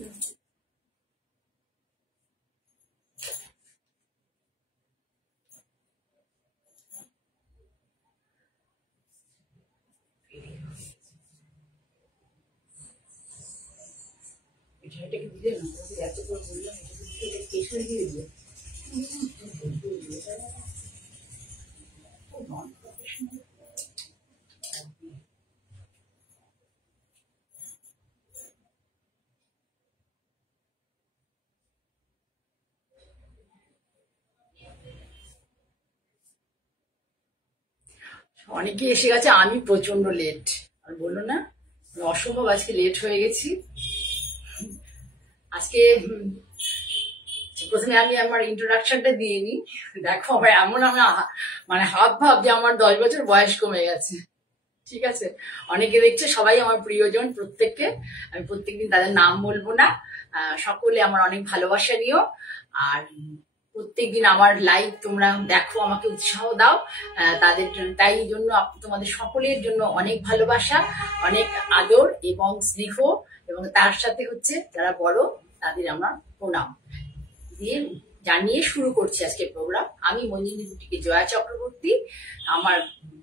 এটাকে দিলে না, এত করে বললাম এটাকে স্টেশনে দিয়ে দিলে নন প্রফেশনাল। অনেকে এসে গেছে, আমি প্রচন্ড লেট। আর বললো না, অসম্ভব আজকে লেট হয়ে গেছি। আজকে প্রথমে আমি আমার ইন্ট্রোডাকশনটা দিয়ে নিই। দেখো আমার এমন মানে হাব ভাব যে আমার 10 বছর বয়স কমে গেছে। ঠিক আছে, অনেকে দেখছে, সবাই আমার প্রিয়জন, প্রত্যেককে আমি প্রত্যেকদিন তাদের নাম বলবো না। সকলে আমার অনেক ভালোবাসা নিও। আর প্রত্যেকদিন আমার লাইভ তোমরা দেখো, আমাকে উৎসাহ দাও, তাদের জন্য, তাই জন্য তোমাদের সকলের জন্য অনেক ভালোবাসা, অনেক আদর এবং স্নেহ, এবং তার সাথে হচ্ছে যারা বড় তাদের আমার প্রণাম দিয়ে জানিয়ে শুরু করছি আজকের প্রোগ্রাম। আমি মঞ্জিনী বুটিকে জয়া চক্রবর্তী। আমার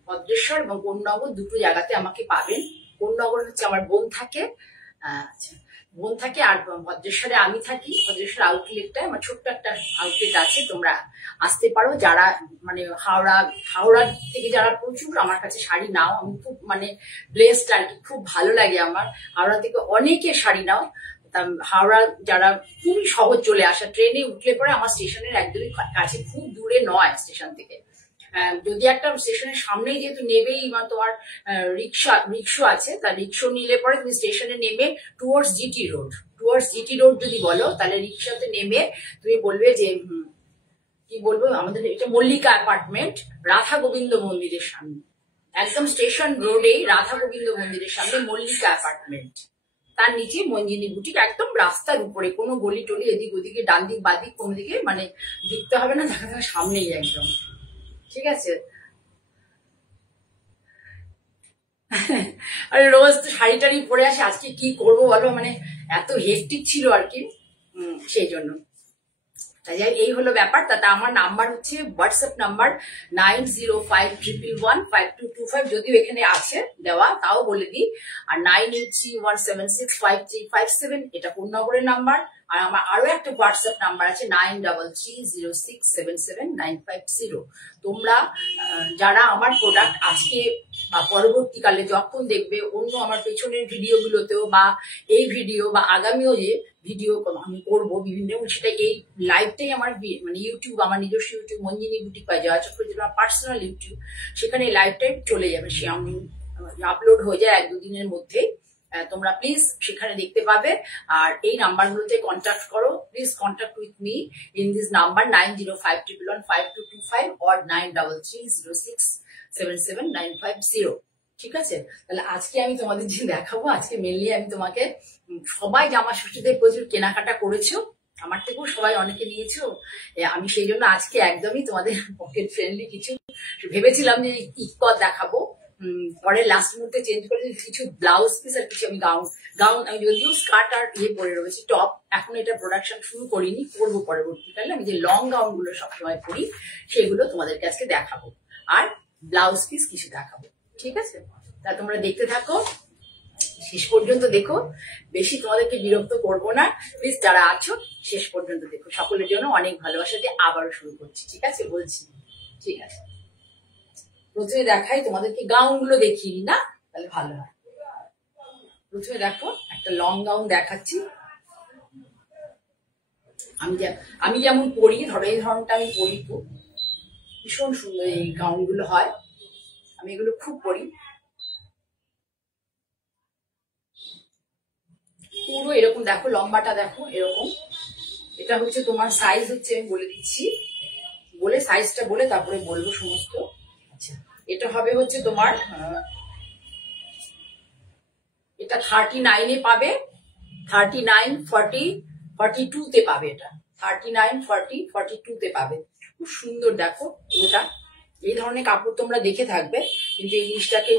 ভদ্রেশ্বর এবং কোন্নগর দুটো জায়গাতে আমাকে পাবেন। কোন্নগর হচ্ছে আমার বোন থাকে, বোন থাকে, আর ভদ্রেশ্বরে আমি থাকি। ভদ্রেশ্বর আউটলেটটা আমার ছোট্ট একটা আউটলেট আছে, তোমরা আসতে পারো। যারা মানে হাওড়া থেকে যারা প্রচুর আমার কাছে শাড়ি নাও, আমি খুব মানে ব্লেসড আর কি, খুব ভালো লাগে আমার। হাওড়া থেকে অনেকে শাড়ি নাও। হাওড়া যারা খুবই সহজ চলে আসা, ট্রেনে উঠলে পরে আমার স্টেশনের একদমই কাছে, খুব দূরে নয় স্টেশন থেকে। যদি একটা স্টেশনের সামনেই যেহেতু নেবেই, তোমার রিক্সা আছে, তা রিক্সা নিলে পরে তুমি স্টেশনে নেমে টুয়ার্ডস জিটি রোড যদি বলো, তাহলে রিক্সাতে নেমে তুমি বলবে যে কি বলবো, আমাদের এটা মল্লিকা অ্যাপার্টমেন্ট, রাধা গোবিন্দ মন্দিরের সামনে, একদম স্টেশন রোডেই রাধা গোবিন্দ মন্দিরের সামনে মল্লিকা অ্যাপার্টমেন্ট। তার নিচে মঞ্জিনী বুটিক, একদম রাস্তার উপরে, কোনো গলি টলি এদিক ওদিকে ডান দিক বাদিক কোনো দিকে মানে দেখতে হবে না, দেখা যাবে সামনেই একদম। ঠিক আছে, আরে রোজ তো শাড়ি টাড়ি পরে আসে, আজকে কি করবো বলো, মানে এত হেক্টিক ছিল আর কি, সেই জন্য। এই হলো ব্যাপার। তাতে আমার নাম্বার হচ্ছে হোয়াটসঅ্যাপ নাম্বার 9051115225, যদিও এখানে আছে দেওয়া, তাও বলে দিই। আর 9831765357, এটা কোন্নগরের নাম্বার। আর আমার আরো একটা হোয়াটসঅ্যাপ নাম্বার আছে 9330677950। তোমরা যারা আমার প্রোডাক্ট আজকে বা পরবর্তীকালে যখন দেখবে অন্য আমার পেছনের ভিডিওগুলোতেও বা এই ভিডিও বা আগামীও যে ভিডিও আমি করবো বিভিন্ন, সেটা এই লাইভটাই আমার মানে ইউটিউব, আমার নিজস্ব ইউটিউব মঞ্জিনী বুটিক বা জয়া চক্রবর্তী আমার পার্সোনাল ইউটিউব, সেখানে লাইভটাই চলে যাবে, সে আমি আপলোড হয়ে যায় 1-2 দিনের মধ্যেই। তোমরা প্লিজ সেখানে দেখতে পাবে। আর এই নাম্বারগুলোতে কন্ট্যাক্ট করো, please contact with me in this number 9051115225 or 9330677950। ঠিক আছে, তাহলে আজকে আমি তোমাদের যে দেখাবো, আজকে মেনলি আমি তোমাকে, সবাই জামা ষষ্ঠীতে প্রচুর কেনাকাটা করেছো, আমার থেকেও সবাই অনেকে নিয়েছো, আমি সেই জন্য আজকে একদমই তোমাদের পকেট ফ্রেন্ডলি কিছু ভেবেছিলাম যে ইকত দেখাবো, পরে লাস্ট মুহূর্তে চেঞ্জ করে কিছু ব্লাউজ পিস আর কিছু আমি গাউন আমি যদিও স্কার্ট আর পরে রয়েছি, টপ এখন এটা প্রোডাকশন শুরু করিনি, করবো পরবর্তীকালে। আমি যে লং গাউন গুলো সবসময় পরি সেগুলো তোমাদেরকে আজকে দেখাবো, আর ব্লাউজ পিস কিছু দেখাবো। ঠিক আছে, তা তোমরা দেখতে থাকো, শেষ পর্যন্ত দেখো, বেশি তোমাদেরকে বিরক্ত করবো না, প্লিজ যারা আছো শেষ পর্যন্ত দেখো। সকলের জন্য অনেক ভালোবাসা দিয়ে আবারও শুরু করছি। ঠিক আছে, বলছি, ঠিক আছে। প্রথমে দেখাই তোমাদেরকে, গাউন গুলো দেখিয়ে নি না, তাহলে ভালো হয়। প্রথমে দেখো একটা লং গাউন দেখাচ্ছি, আমি যেমন পরি, ধরো এই ধরনটা আমি পরি, খুব ভীষণ সুন্দর এই গাউন গুলো হয়, আমি এগুলো খুব পরি। পুরো এরকম দেখো, লম্বাটা দেখো এরকম, এটা হচ্ছে তোমার সাইজ হচ্ছে, আমি বলে দিচ্ছি, বলে সাইজটা বলে তারপরে বলবো সমস্ত। আচ্ছা, এটা হবে হচ্ছে তোমার, এটা 39-এ পাবে, 39, 40, 42-তে পাবে, এটা 39, 40, 42-তে পাবে। খুব সুন্দর দেখো পুরোটা, এই ধরনের কাপড় তোমরা দেখে থাকবে, কিন্তু এই জিনিসটাকে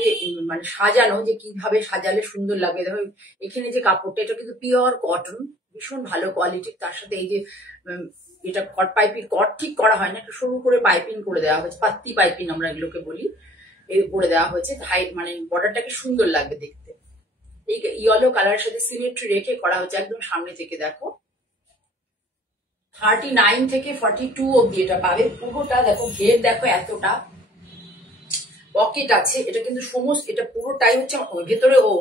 মানে সাজানো, যে কিভাবে সাজালে সুন্দর লাগবে। দেখো এখানে যে কাপড়টা, এটা কিন্তু পিওর কটন, ভীষণ ভালো কোয়ালিটির। তার সাথে এই যে এটা কট পাইপিং, কট ঠিক করা হয় না, একটু সরু করে পাইপিং করে দেওয়া হয়েছে, পাত্তি পাইপিং আমরা এগুলোকে বলি, এই করে দেওয়া হয়েছে। হাইট মানে বর্ডারটাকে সুন্দর লাগবে দেখতে। এই ইয়েলো কালারের সাথে সিমেট্রি রেখে করা হচ্ছে, একদম সামনে থেকে দেখো। 39 থেকে 42 অব্দি এটা পাবে। পুরোটা দেখো, ঘের দেখো এতটা, পকেট আছে, এটা কিন্তু সমস্ত, এটা পুরোটাই হচ্ছে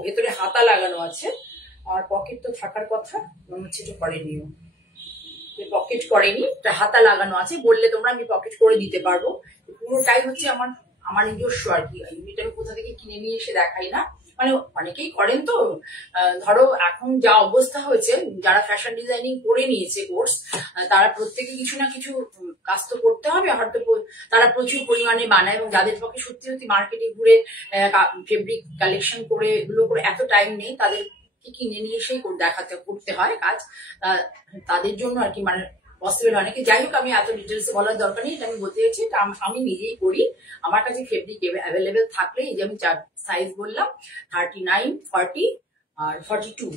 ভেতরে হাতা লাগানো আছে। আর পকেট তো থাকার কথা, মনে হচ্ছে এটা করেনিও, পকেট করেনি, এটা হাতা লাগানো আছে। বললে তোমরা আমি পকেট করে দিতে পারবো। পুরোটাই হচ্ছে আমার নিজস্ব আর কি। এটা আমি কোথা থেকে কিনে নিয়ে এসে দেখাই না, মানে অনেকেই করেন তো। ধরো এখন যা অবস্থা হয়েছে, যারা ফ্যাশন ডিজাইনিং করে নিয়েছে কোর্স, তারা প্রত্যেকে কিছু না কিছু কাজ তো করতে হবে, হয়তো তারা প্রচুর পরিমাণে বানায়। এবং যাদের পক্ষে সত্যি সত্যি মার্কেটে ঘুরে ফেব্রিক কালেকশন করে এগুলো করে এত টাইম নেই, তাদের কিনে নিয়ে এসেই করতে হয় কাজ, তাদের জন্য আর কি মানে পসিবল অনেকে। যাই হোক, আমি এত ডিটেলসে বলার দরকার নেই, এটা আমি বলতে চাইছি এটা আমি নিজেই করি। আমার কাছে ফেব্রিক অ্যাভেলেবেল থাকলে, এই যে আমি 4 সাইজ বললাম, 39, 40 আর 42,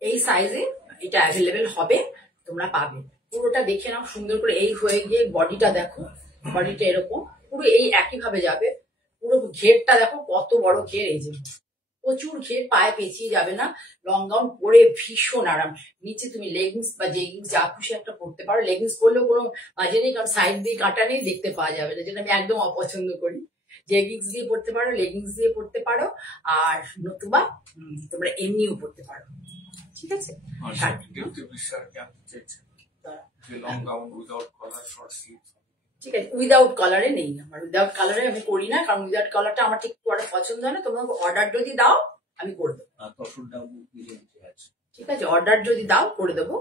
এই সাইজে এটা অ্যাভেলেবেল হবে, তোমরা পাবে। পুরোটা দেখে নাও সুন্দর করে। এই হয়ে গিয়ে বডিটা দেখো, বডিটা এরকম পুরো এই একই ভাবে যাবে। পুরো ঘেরটা দেখো কত বড় ঘের, এই যে প্রচুর ঘের, পায়ে পেঁচিয়ে যাবে না। লং গাউন পরে ভীষণ আরাম। নিচে তুমি লেগিংস বা জেগিংস যা খুশি একটা পরতে পারো। লেগিংস পরলেও কোনো বাজে নেই, কারণ সাইড দিয়ে কাটা নেই, দেখতে পাওয়া যাবে না, যেটা আমি একদম অপছন্দ করি। জেগিংস দিয়ে পরতে পারো, লেগিংস দিয়ে পরতে পারো, আর নতুবা তোমরা এমনিও পরতে পারো। ঠিক আছে, ঠিক আছে। উইদাউট কলারে নেই আমার, উইদাউট কালারে আমি করি না, কারণ উইদাউট কালারটা আমার ঠিক পছন্দ হয় না। তোমরা অর্ডার যদি দাও আমি করে দেবো, ঠিক আছে, অর্ডার যদি দাও করে দেবো।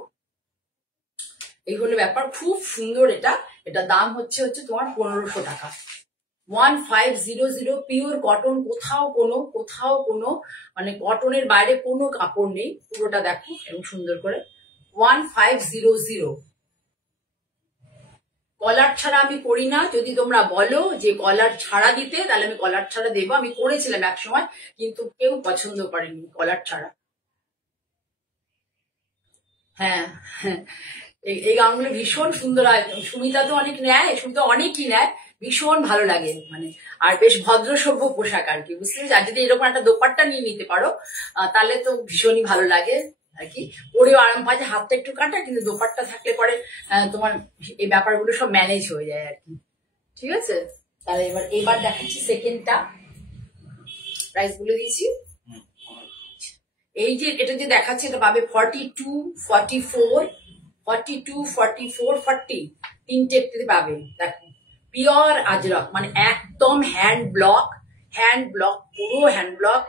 এই হলো ব্যাপার, খুব সুন্দর এটা। এটা দাম হচ্ছে তোমার 1500 টাকা। 1500 পিওর কটন, কোথাও কোনো মানে কটনের বাইরে কোনো কাপড় নেই। পুরোটা দেখো এবং সুন্দর করে 1500। কলার ছাড়া আমি করি না। যদি তোমরা বলো যে কলার ছাড়া দিতে, তাহলে আমি কলার ছাড়া দেবো। আমি করেছিলাম এক সময়, কিন্তু কেউ পছন্দ করেনি কলার ছাড়া। হ্যাঁ, এই গাউনগুলো ভীষণ সুন্দর হয়। সুমিতা তো অনেক নেয়, সুমিতা অনেকই নেয়, ভীষণ ভালো লাগে মানে। আর বেশ ভদ্রসভ্য পোশাক আর কি, বুঝতে পারছি। আর যদি এরকম একটা দোপাট্টা নিয়ে নিতে পারো, তাহলে তো ভীষণই ভালো লাগে আর কি। পরেও আরাম পায়, হাতটা একটু কাটা, কিন্তু দোপাট্টা থাকলে পরে তোমার এই ব্যাপারগুলো সব ম্যানেজ হয়ে যায় আর কি। ঠিক আছে, তাহলে এবার দেখাচ্ছি সেকেন্ডটা। প্রাইস বলে দিয়েছি। এই যে এটা যে দেখাচ্ছে, এটা পাবে 42, 44, 42, 44, 40, তিনটে পাবে। দেখো, পিওর আজরক, মানে একদম হ্যান্ড ব্লক, পুরো হ্যান্ড ব্লক,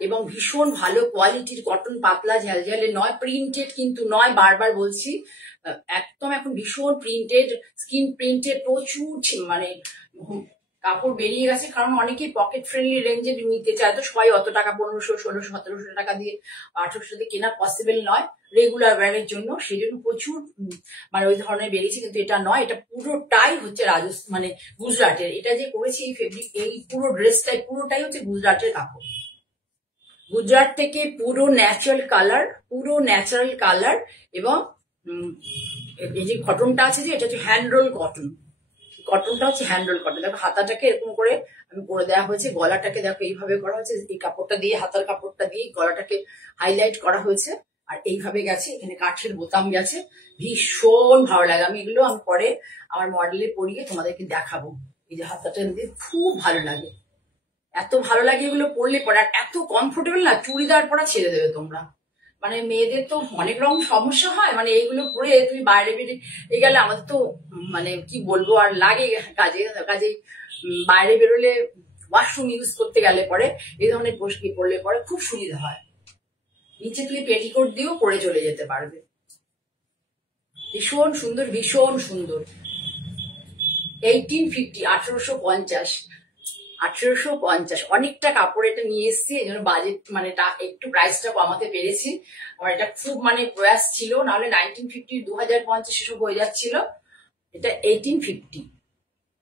এবং ভীষণ ভালো কোয়ালিটির কটন, পাতলা ঝালঝালে নয়, প্রিন্টেড কিন্তু নয়, বারবার বলছি। একদম এখন ভীষণ প্রিন্টেড, স্কিন প্রিন্টেড, প্রচুর মানে কাপড় বেরিয়ে গেছে। কারণ অনেকেই পকেট ফ্রেন্ডলি রেঞ্জে নিতে চায়, তো সবাই অত টাকা 1500, 1600, 1700 টাকা দিয়ে, 1800 দিয়ে কেনা পসিবল নয় রেগুলার ওয়্যারের জন্য। সেই জন্য প্রচুর মানে ওই ধরনের বেরিয়েছে, কিন্তু এটা নয়। এটা পুরোটাই হচ্ছে রাজস্থান মানে গুজরাটের। এটা যে করেছে এই ফেব্রিক, এই পুরো ড্রেসটাই পুরোটাই হচ্ছে গুজরাটের কাপড়। গুজরাট থেকে পুরো ন্যাচারাল কালার, এবং এই যে কটনটা আছে, যে এটা হচ্ছে হ্যান্ড রোল কটন। কটনটা হচ্ছে হ্যান্ড রোল কটন। দেখো হাতাটাকে এরকম করে আমি করে দেওয়া হয়েছে, গলাটাকে দেখো এইভাবে করা হয়েছে, এই কাপড়টা দিয়ে, হাতার কাপড়টা দিয়ে গলাটাকে হাইলাইট করা হয়েছে। আর এইভাবে গেছে, এখানে কাঠের বোতাম গেছে, ভীষণ ভালো লাগে। আমি পরে আমার মডেলে পরিয়ে তোমাদেরকে দেখাবো। এই যে হাতাটা দিয়ে খুব ভালো লাগে, এত ভালো লাগে এগুলো পরলে পরে। আর এত কমফোর্টেবল না, চুড়িদার পরা ছেড়ে দেবে তোমরা। মানে মেয়েদের তো অনেক রকম সমস্যা হয়, মানে এইগুলো পরে তুমি বাইরে বেরিয়ে গেলে, আমাদের তো মানে কি বলবো আর লাগে কাজে বাইরে বেরোলে, ওয়াশরুম ইউজ করতে গেলে পরে এই ধরনের পোশাক পরলে পরে খুব সুবিধা হয়। নিচে তুমি পেটিকোট দিয়েও পরে চলে যেতে পারবে। ভীষণ সুন্দর, ভীষণ সুন্দর। 1850, 1850, 1850। অনেকটা কাপড় এটা নিয়ে এসেছি, এই জন্য বাজেট মানে একটু প্রাইসটা কমাতে পেরেছি। আমার এটা খুব মানে প্রয়াস ছিল, নাহলে 1950, 2050 এসব হয়ে যাচ্ছিল। এটা 1850।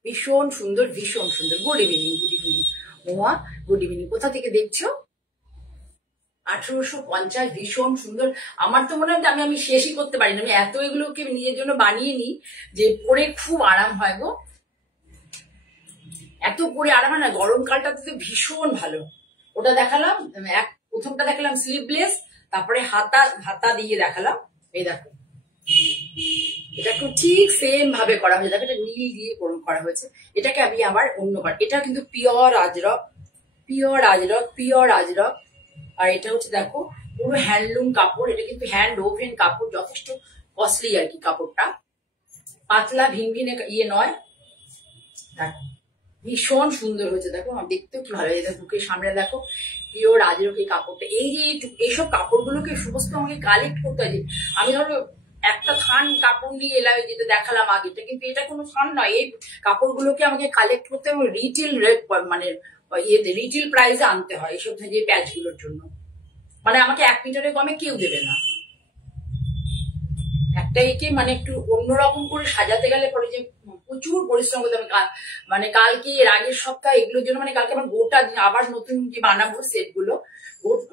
ভীষণ সুন্দর, ভীষণ সুন্দর। গুড ইভিনিং, গুড ইভিনিং মোয়া, গুড ইভিনিং। কোথা থেকে দেখছো? 1850, ভীষণ সুন্দর। আমার তো মনে হয় আমি শেষই করতে পারি না, আমি এত এগুলোকে নিজের জন্য বানিয়ে নিই যে পরে খুব আরাম হয় গো, এত পরে আরাম হয় না, গরমকালটাতে তো ভীষণ ভালো। ওটা দেখালাম, প্রথমটা দেখালাম স্লিভলেস, তারপরে হাতা হাতা দিয়ে দেখালাম। এই দেখো, এটা খুব ঠিক সেম ভাবে করা হয়েছে, দেখো এটা নীল দিয়ে করা হয়েছে। এটাকে আমি আবার অন্যবার, এটা কিন্তু pure Ajrak, pure Ajrak, pure আজরক। আর এটা হচ্ছে দেখো পুরো হ্যান্ডলুম কাপড়, এটা কিন্তু হ্যান্ড ওভেন কাপড়, যথেষ্ট কস্টলি আর কি কাপড়টা, পাতলা ভিনভিনে ইয়ে নয়। দেখো ভীষণ সুন্দর হয়েছে, দেখো দেখতেও কি ভালো হয়েছে, বুকের সামনে দেখো পিওর আজরক এই কাপড়টা। এই যে এইসব কাপড়গুলোকে সমস্ত আমাকে কালেক্ট করতে হয়। আমি ধরো একটা থান কাপড় নিয়ে এলাম, যেটা দেখালাম আগেটা, কিন্তু এটা কোনো থান নয়, এই কাপড়গুলোকে আমাকে কালেক্ট করতে হবে রিটেল রেট, মানে ইয়েতে রিটেল প্রাইসে আনতে হয় এইসব যে প্যাচগুলোর জন্য, মানে আমাকে 1 মিটারের কমে কেউ দেবে না। একটা একে মানে একটু অন্যরকম করে সাজাতে গেলে পরে যে প্রচুর পরিশ্রম করতে হবে, মানে কালকে এর আগের সপ্তাহ এগুলোর জন্য, মানে কালকে আমার গোটা দিন আবার নতুন যে বানাবো সেট গুলো,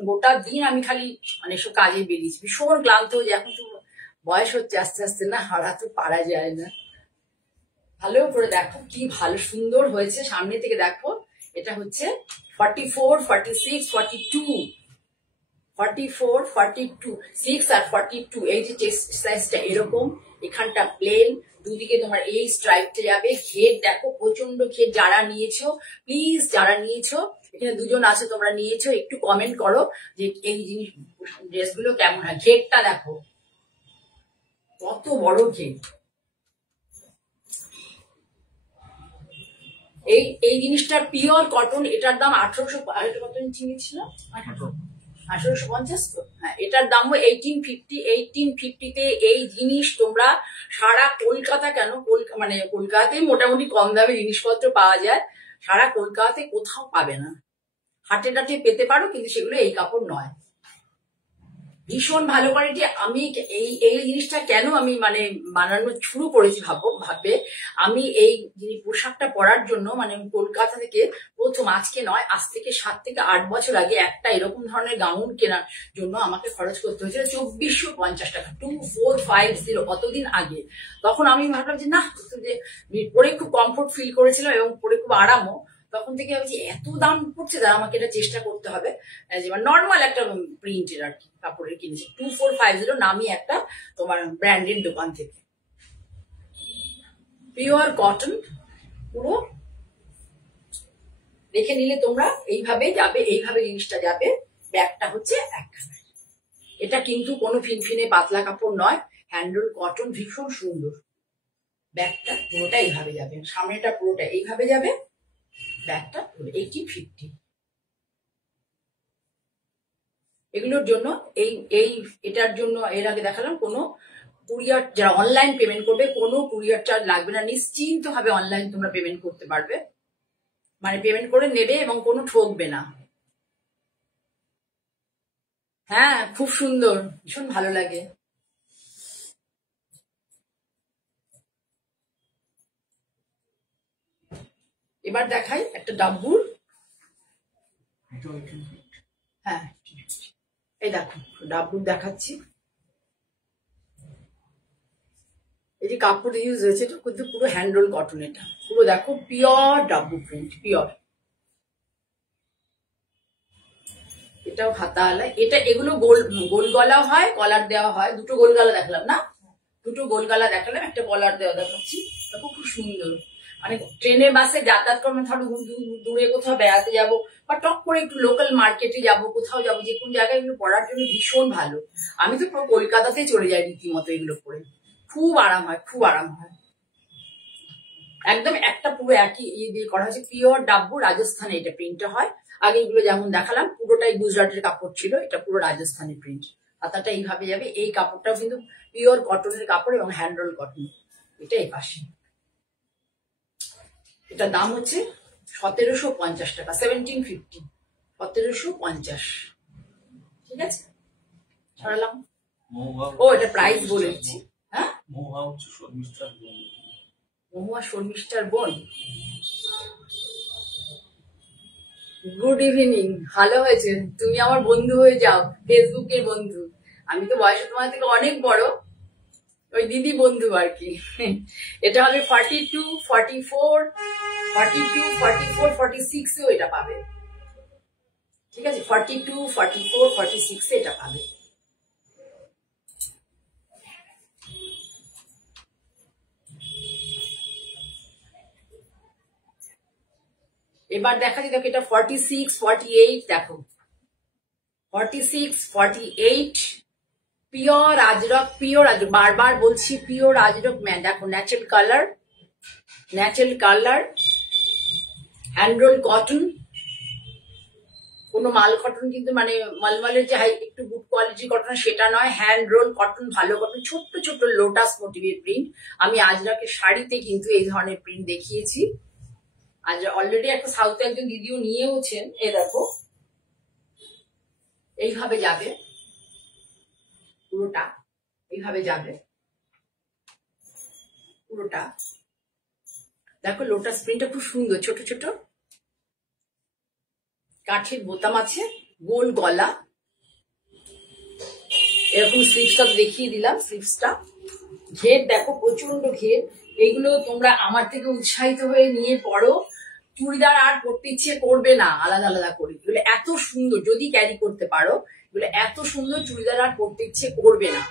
গোটা দিন আমি খালি মানে সব কাজে বেরিয়েছি, ভীষণ ক্লান্ত হয়ে যায়। এখন তো বয়স হচ্ছে আস্তে আস্তে, না হারা তো পারা যায় না। ভালো করে দেখো কি ভালো সুন্দর হয়েছে, সামনে থেকে দেখো। এটা হচ্ছে 44, 46, 42, 44, 42, 6 আর 42। এই যে চেস্ট সাইজটা এরকম, এখানটা প্লেন, দুদিকে তোমার এই স্ট্রাইপটা যাবে। ঘের দেখো প্রচন্ড ঘের, যারা নিয়েছো প্লিজ, যারা নিয়েছো, এখানে দুজন আছে তোমরা নিয়েছো, একটু কমেন্ট করো যে এই জিনিস ড্রেসগুলো কেমন হয়। ঘেরটা দেখো কত বড় ঘের। এই জিনিসটা পিওর কটন, এটার দাম 1800, কত ইঞ্চি ছিল, 1850 তো, হ্যাঁ এটার দামও 1850। 1850-তে এই জিনিস তোমরা সারা কলকাতা, কেন মানে কলকাতায় মোটামুটি কম দামে জিনিসপত্র পাওয়া যায়, সারা কলকাতাতে কোথাও পাবে না। হাটে টাটে পেতে পারো, কিন্তু সেগুলো এই কাপড় নয়, ভীষণ ভালো কোয়ালিটি। আমি এই জিনিসটা কেন আমি মানে বানানো শুরু করেছি ভাববে, আমি এই পোশাকটা পরার জন্য মানে কলকাতা থেকে প্রথম, আজকে নয়, আজ থেকে 7 থেকে 8 বছর আগে একটা এরকম ধরনের গাউন কেনার জন্য আমাকে খরচ করতে হয়েছিল 2450 টাকা, 2450, অতদিন আগে। তখন আমি ভাবলাম যে না, যে পরে খুব কমফোর্ট ফিল করেছিলাম এবং পরে খুব আরামও। তখন থেকে ভাবছি এত দাম পড়ছে, তারা আমাকে এটা চেষ্টা করতে হবে, যে নর্মাল একটা প্রিন্টের আর কি কাপড়ের কিনেছি 2450, নামি একটা তোমার ব্র্যান্ডেড দোকান থেকে, পিওর কটন পুরো। দেখে নিলে তোমরা এইভাবে যাবে, এইভাবে জিনিসটা যাবে। ব্যাগটা হচ্ছে একখানা, এটা কিন্তু কোনো ফিনফিনে পাতলা কাপড় নয়, হ্যান্ডল কটন, ভীষণ সুন্দর। ব্যাগটা পুরোটা এইভাবে যাবে, সামনেটা পুরোটা এইভাবে যাবে, ব্যাগটা 1850। এগুলোর জন্য এটার জন্য এর আগে দেখালাম, কোনো কুরিয়ার, যারা অনলাইন পেমেন্ট করবে কোনো কুরিয়ার চার্জ লাগবে না, নিশ্চিন্ত ভাবে অনলাইন তোমরা পেমেন্ট করতে পারবে, মানে পেমেন্ট করে নেবে এবং কোনো ঠকবে না। হ্যাঁ খুব সুন্দর, ভীষণ ভালো লাগে। এবার দেখাই একটা ডাব্বুর, হ্যাঁ এই দেখো ডাব্বুর দেখাচ্ছি। এই যে কাপড় ইউজ হয়েছে এটা কিন্তু পুরো হ্যান্ডরোল কটন, এটা পুরো দেখো পিওর ডাব্বু প্রিন্ট, পিওর। এটাও হাতা আলা, এটা এগুলো গোল গলা হয়, কলার দেওয়া হয়, দুটো গোল গলা দেখালাম না, দুটো গোল গলা দেখালাম, একটা কলার দেওয়া দেখাচ্ছি। দেখো খুব সুন্দর, মানে ট্রেনে বাসে যাতায়াত করবে, ধরো দূরে কোথাও বেড়াতে যাব, বা টক করে একটু লোকাল মার্কেটে যাব, কোথাও যাবো, যে কোন জায়গায় এগুলো পরার জন্য ভীষণ ভালো। আমি তো পুরো কলকাতাতে চলে যাই রীতিমতো এগুলো পরে, খুব আরাম হয়, খুব আরাম হয়। একদম একটা পুরো একই ইয়ে দিয়ে করা হয়েছে, পিওর ডাব্বু, রাজস্থানে এটা প্রিন্টটা হয়। আগে এগুলো যেমন দেখালাম পুরোটাই গুজরাটের কাপড় ছিল, এটা পুরো রাজস্থানি প্রিন্ট, হাতাটা এইভাবে যাবে। এই কাপড়টাও কিন্তু পিওর কটনের কাপড় এবং হ্যান্ডরোল কটন, এটা এই পাশে। এটার দাম হচ্ছে 1750 টাকা, 1750, 1750। ঠিক আছে, ছড়ালাম। ও এটা প্রাইস বলে দিচ্ছি, হ্যাঁ মহুয়া শর্মিষ্ঠার বোন, গুড ইভিনিং। ভালো হয়েছে, তুমি আমার বন্ধু হয়ে যাও, ফেসবুকের বন্ধু। আমি তো বয়সে তোমার থেকে অনেক বড়, ওই দিদি বন্ধু আর কি। এটা হবে 42, 44, 42, 44, 46-এও এটা পাবে। ঠিক আছে, 42, 44, 46-এ এটা পাবে। এবার দেখা যায়, দেখো এটা 46, 48, দেখো 46, 48, পিওর আজরক, পিওর আজরক, বারবার বলছি পিওর আজরক। দেখো natural colour, natural colour, hand roll cotton, কোনো মাল কটন কিন্তু মানে মালমালের যে একটু গুড কোয়ালিটি কটন সেটা নয়, হ্যান্ড রোল কটন, ভালো কটন, ছোট্ট ছোট্ট লোটাস মোটিভের প্রিন্ট। আমি আজরাকের শাড়িতে কিন্তু এই ধরনের প্রিন্ট দেখিয়েছি। আজ অলরেডি একটা সাউথে একজন দিদিও নিয়েওছেন। এ দেখো এইভাবে যাবে, পুরোটা এইভাবে যাবে, পুরোটা দেখো লোটাস প্রিন্টটা খুব সুন্দর, ছোট ছোট কাঠের বোতাম আছে, গোল গলা, এরকম স্লিভসটা দেখিয়ে দিলাম। স্লিভসটা ঘের দেখো, প্রচন্ড ঘের। এইগুলো তোমরা আমার থেকে উৎসাহিত হয়ে নিয়ে পড়ো। চুড়িদার আর পরতে ইচ্ছে করবে না আলাদা আলাদা করে, এগুলো এত সুন্দর, যদি ক্যারি করতে পারো এগুলো এত সুন্দর, চুড়িদার আর পরতে ইচ্ছে করবে না।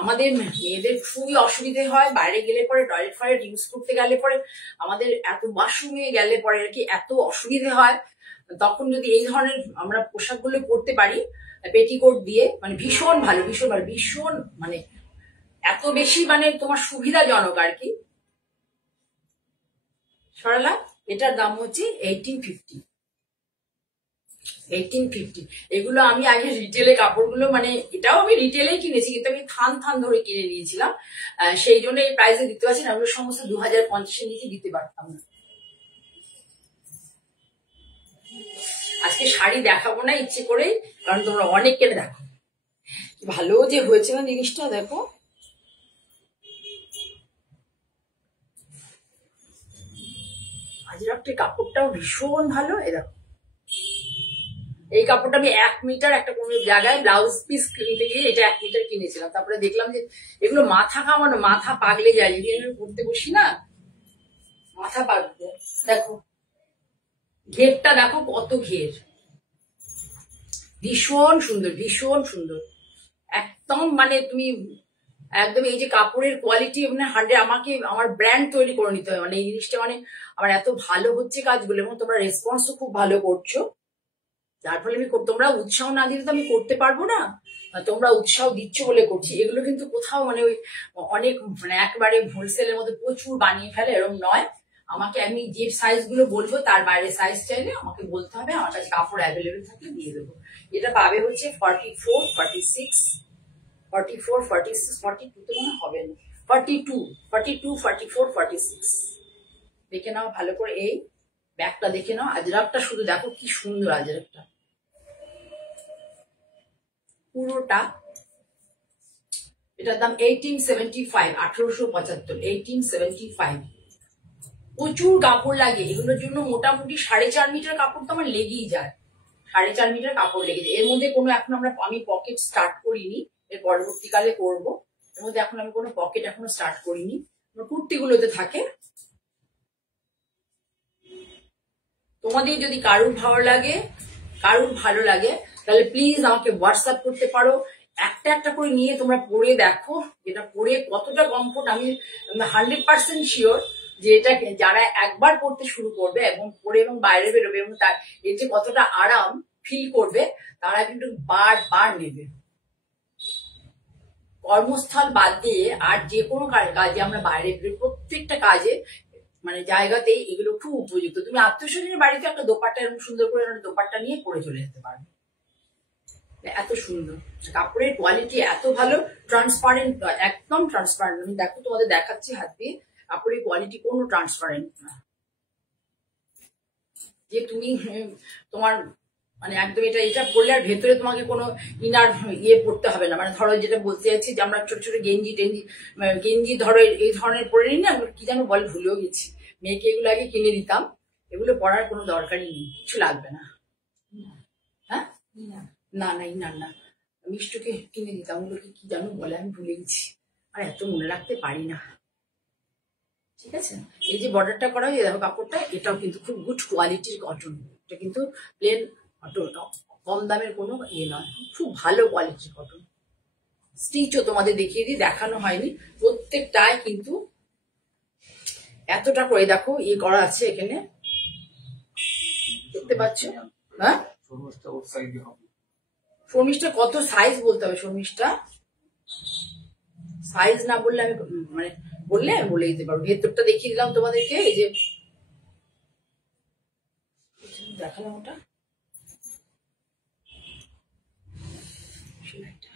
আমাদের মেয়েদের খুবই অসুবিধে হয়, বাইরে গেলে পরে টয়লেট ফয়েট ইউজ করতে গেলে পরে, আমাদের এত ওয়াশরুমে গেলে পরে আর কি এত অসুবিধে হয়। তখন যদি এই ধরনের আমরা পোশাকগুলো পরতে পারি পেটিকোট দিয়ে, মানে ভীষণ ভালো, ভীষণ ভালো, ভীষণ মানে এত বেশি মানে তোমার সুবিধাজনক আর কি। সরলা, এটার দাম হচ্ছে 1850। 1850। এগুলো আমি আগে রিটেলে কাপড়গুলো মানে এটাও আমি রিটেলেই কিনেছি, কিন্তু আমি থান থান ধরে কিনে নিয়েছিলাম, সেই জন্য এই প্রাইসে দিতে পারছি না। ওগুলো সমস্ত 2050-এর নিচে দিতে পারতাম না। আজকে শাড়ি দেখাবো না ইচ্ছে করেই, কারণ তোমরা অনেক কেটে দেখো ভালো যে হয়েছে না জিনিসটা। দেখো আজরাকটির কাপড়টাও ভীষণ ভালো। এ দেখো এই কাপড়টা আমি 1 মিটার একটা কোনো জায়গায় ব্লাউজ পিস কিনতে গিয়ে এটা 1 মিটার কিনেছিলাম। তারপরে দেখলাম যে এগুলো মাথা খাওয়ানো, মাথা পাগলে যায়, যদি আমি পড়তে বসি না মাথা পাগলে। দেখো ঘেরটা দেখো কত ঘের, ভীষণ সুন্দর, ভীষণ সুন্দর একদম। মানে তুমি একদম এই যে কাপড়ের কোয়ালিটি মানে 100, আমাকে আমার ব্র্যান্ড তৈরি করে নিতে হয় মানে এই জিনিসটা, মানে আমার এত ভালো হচ্ছে কাজগুলো, এবং তোমরা রেসপন্সও খুব ভালো করছো, যার ফলে আমি তোমরা উৎসাহ না দিলে তো আমি করতে পারবো না। তোমরা উৎসাহ দিচ্ছ বলে করছি। এগুলো কিন্তু কোথাও মানে ওই অনেক মানে একবারে হোলসেলের মধ্যে প্রচুর বানিয়ে ফেলে এরকম নয়। আমাকে আমি যে সাইজ গুলো বলবো তার বাইরে সাইজ চাইলে আমাকে বলতে হবে, আমার কাছে কাপড় অ্যাভেলেবেল থাকলে দিয়ে দেবো। এটা পাবে হচ্ছে 44, 46, 44, 46, 42 তো মনে হবে না, 42, 42, 44, 46 দেখে নাও ভালো করে। এই ব্যাগটা দেখে নাও, আজরাকটা শুধু দেখো কি সুন্দর আজরাকটা, পুরোটা। এটার দাম 1875, 1875, 1875। প্রচুর কাপড় লাগে এগুলোর জন্য, মোটামুটি 4.5 মিটার কাপড় তো আমার লেগেই যায়, 4.5 মিটার কাপড় লেগে যায়। এর মধ্যে কোনো এখন আমি পকেট স্টার্ট করিনি, এর পরবর্তীকালে করব। এর মধ্যে এখন আমি কোনো পকেট এখনো স্টার্ট করিনি, কুর্তিগুলোতে থাকে। তোমাদের যদি কারুর ভালো লাগে তাহলে প্লিজ আমাকে হোয়াটসঅ্যাপ করতে পারো। একটা একটা করে নিয়ে তোমরা পরে দেখো, যেটা পরে কতটা কমফোর্ট। আমি 100% শিওর যে এটা যারা একবার পড়তে শুরু করবে এবং পরে এবং বাইরে বেরোবে এবং তার এর যে কতটা আরাম ফিল করবে, তারা কিন্তু বারবার নেবে। কর্মস্থল বাদ দিয়ে আর যে কোনো কাজে আমরা বাইরে বেরোই, প্রত্যেকটা কাজে মানে জায়গাতেই এগুলো খুব উপযুক্ত। তুমি আত্মীয়স্বজনের বাড়িতে একটা দোপাট্টা এরকম সুন্দর করে দোপাট্টা নিয়ে পরে চলে যেতে পারবে, এত সুন্দর কাপড়ের কোয়ালিটি, এত ভালো, ট্রান্সপারেন্ট, একদম ট্রান্সপারেন্ট। আমি দেখো তোমাদের দেখাচ্ছি হাত দিয়ে, কাপড়ের কোয়ালিটি কোনো ট্রান্সপারেন্ট না, যে তুমি তোমার মানে একদম এটা পরলে আর ভেতরে তোমাকে কোনো ইনার পড়তে হবে না। মানে ধরো যেটা বলতে চাইছি যে আমরা ছোট ছোট গেঞ্জি ধরো এই ধরনের পরে নিই না, কি যেন বলে ভুলেও গেছি, মেয়েকে এগুলো আগে কিনে দিতাম, এগুলো পরার কোনো দরকারই নেই, কিছু লাগবে না। হ্যাঁ না না না না, মিষ্টুকে কিনে দিতাম, ওগুলোকে কি জানো বলে আমি ভুলে গেছি, আর এত মনে রাখতে পারি না। ঠিক আছে, এই যে বর্ডারটা করা হয়ে দেখো কাপড়টা, এটাও কিন্তু খুব গুড কোয়ালিটির কটন, এটা কিন্তু প্লেন কটন, কম দামের কোনো ইয়ে নয়, খুব ভালো কোয়ালিটির কটন। স্টিচও তোমাদের দেখিয়ে দিই, দেখানো হয়নি, প্রত্যেকটাই কিন্তু এতটা করে দেখো ইয়ে করা আছে এখানে, দেখতে পাচ্ছ? হ্যাঁ শর্মিষ্ঠা কত সাইজ বলতে হবে, শর্মিষ্ঠা সাইজ না বললে আমি মানে বললে আমি বলে দিতে পারবো। ভেতরটা দেখিয়ে দিলাম তোমাদেরকে, এই যে দেখালাম ওটা,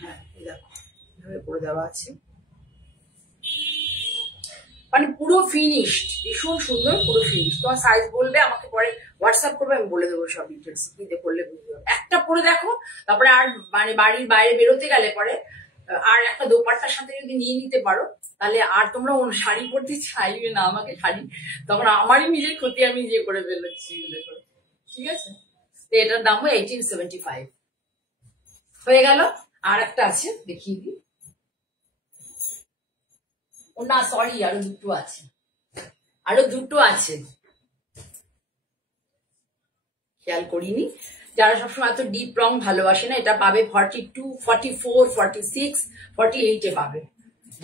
হ্যাঁ দেখো এভাবে করে দেওয়া আছে, মানে পুরো ফিনিশড, ভীষণ সুন্দর, পুরো ফিনিশড। তোমার সাইজ বলবে আমাকে, পরে হোয়াটসঅ্যাপ করবে, আমি বলে দেবো সব ডিটেলস, কি দিয়ে করলে বুঝতে পারবে। একটা পরে দেখো, তারপরে আর মানে বাড়ির বাইরে বেরোতে গেলে পরে আর একটা দোপাট্টার সাথে যদি নিয়ে নিতে পারো, তাহলে আর তোমরা শাড়ি পরতে চাইবে না আমাকে শাড়ি, তখন আমারই নিজের ক্ষতি আমি নিজে করে ফেলেছি। ঠিক আছে, তো এটার দাম 1875 হয়ে গেল। আর একটা আছে দেখিয়ে দিই, ও না সরি আরো দুটো আছে, আরো দুটো আছে, খেয়াল করিনি। যারা সবসময় এত ডিপ রং ভালোবাসে না, এটা পাবে 42, 44, 46, 48 পাবে।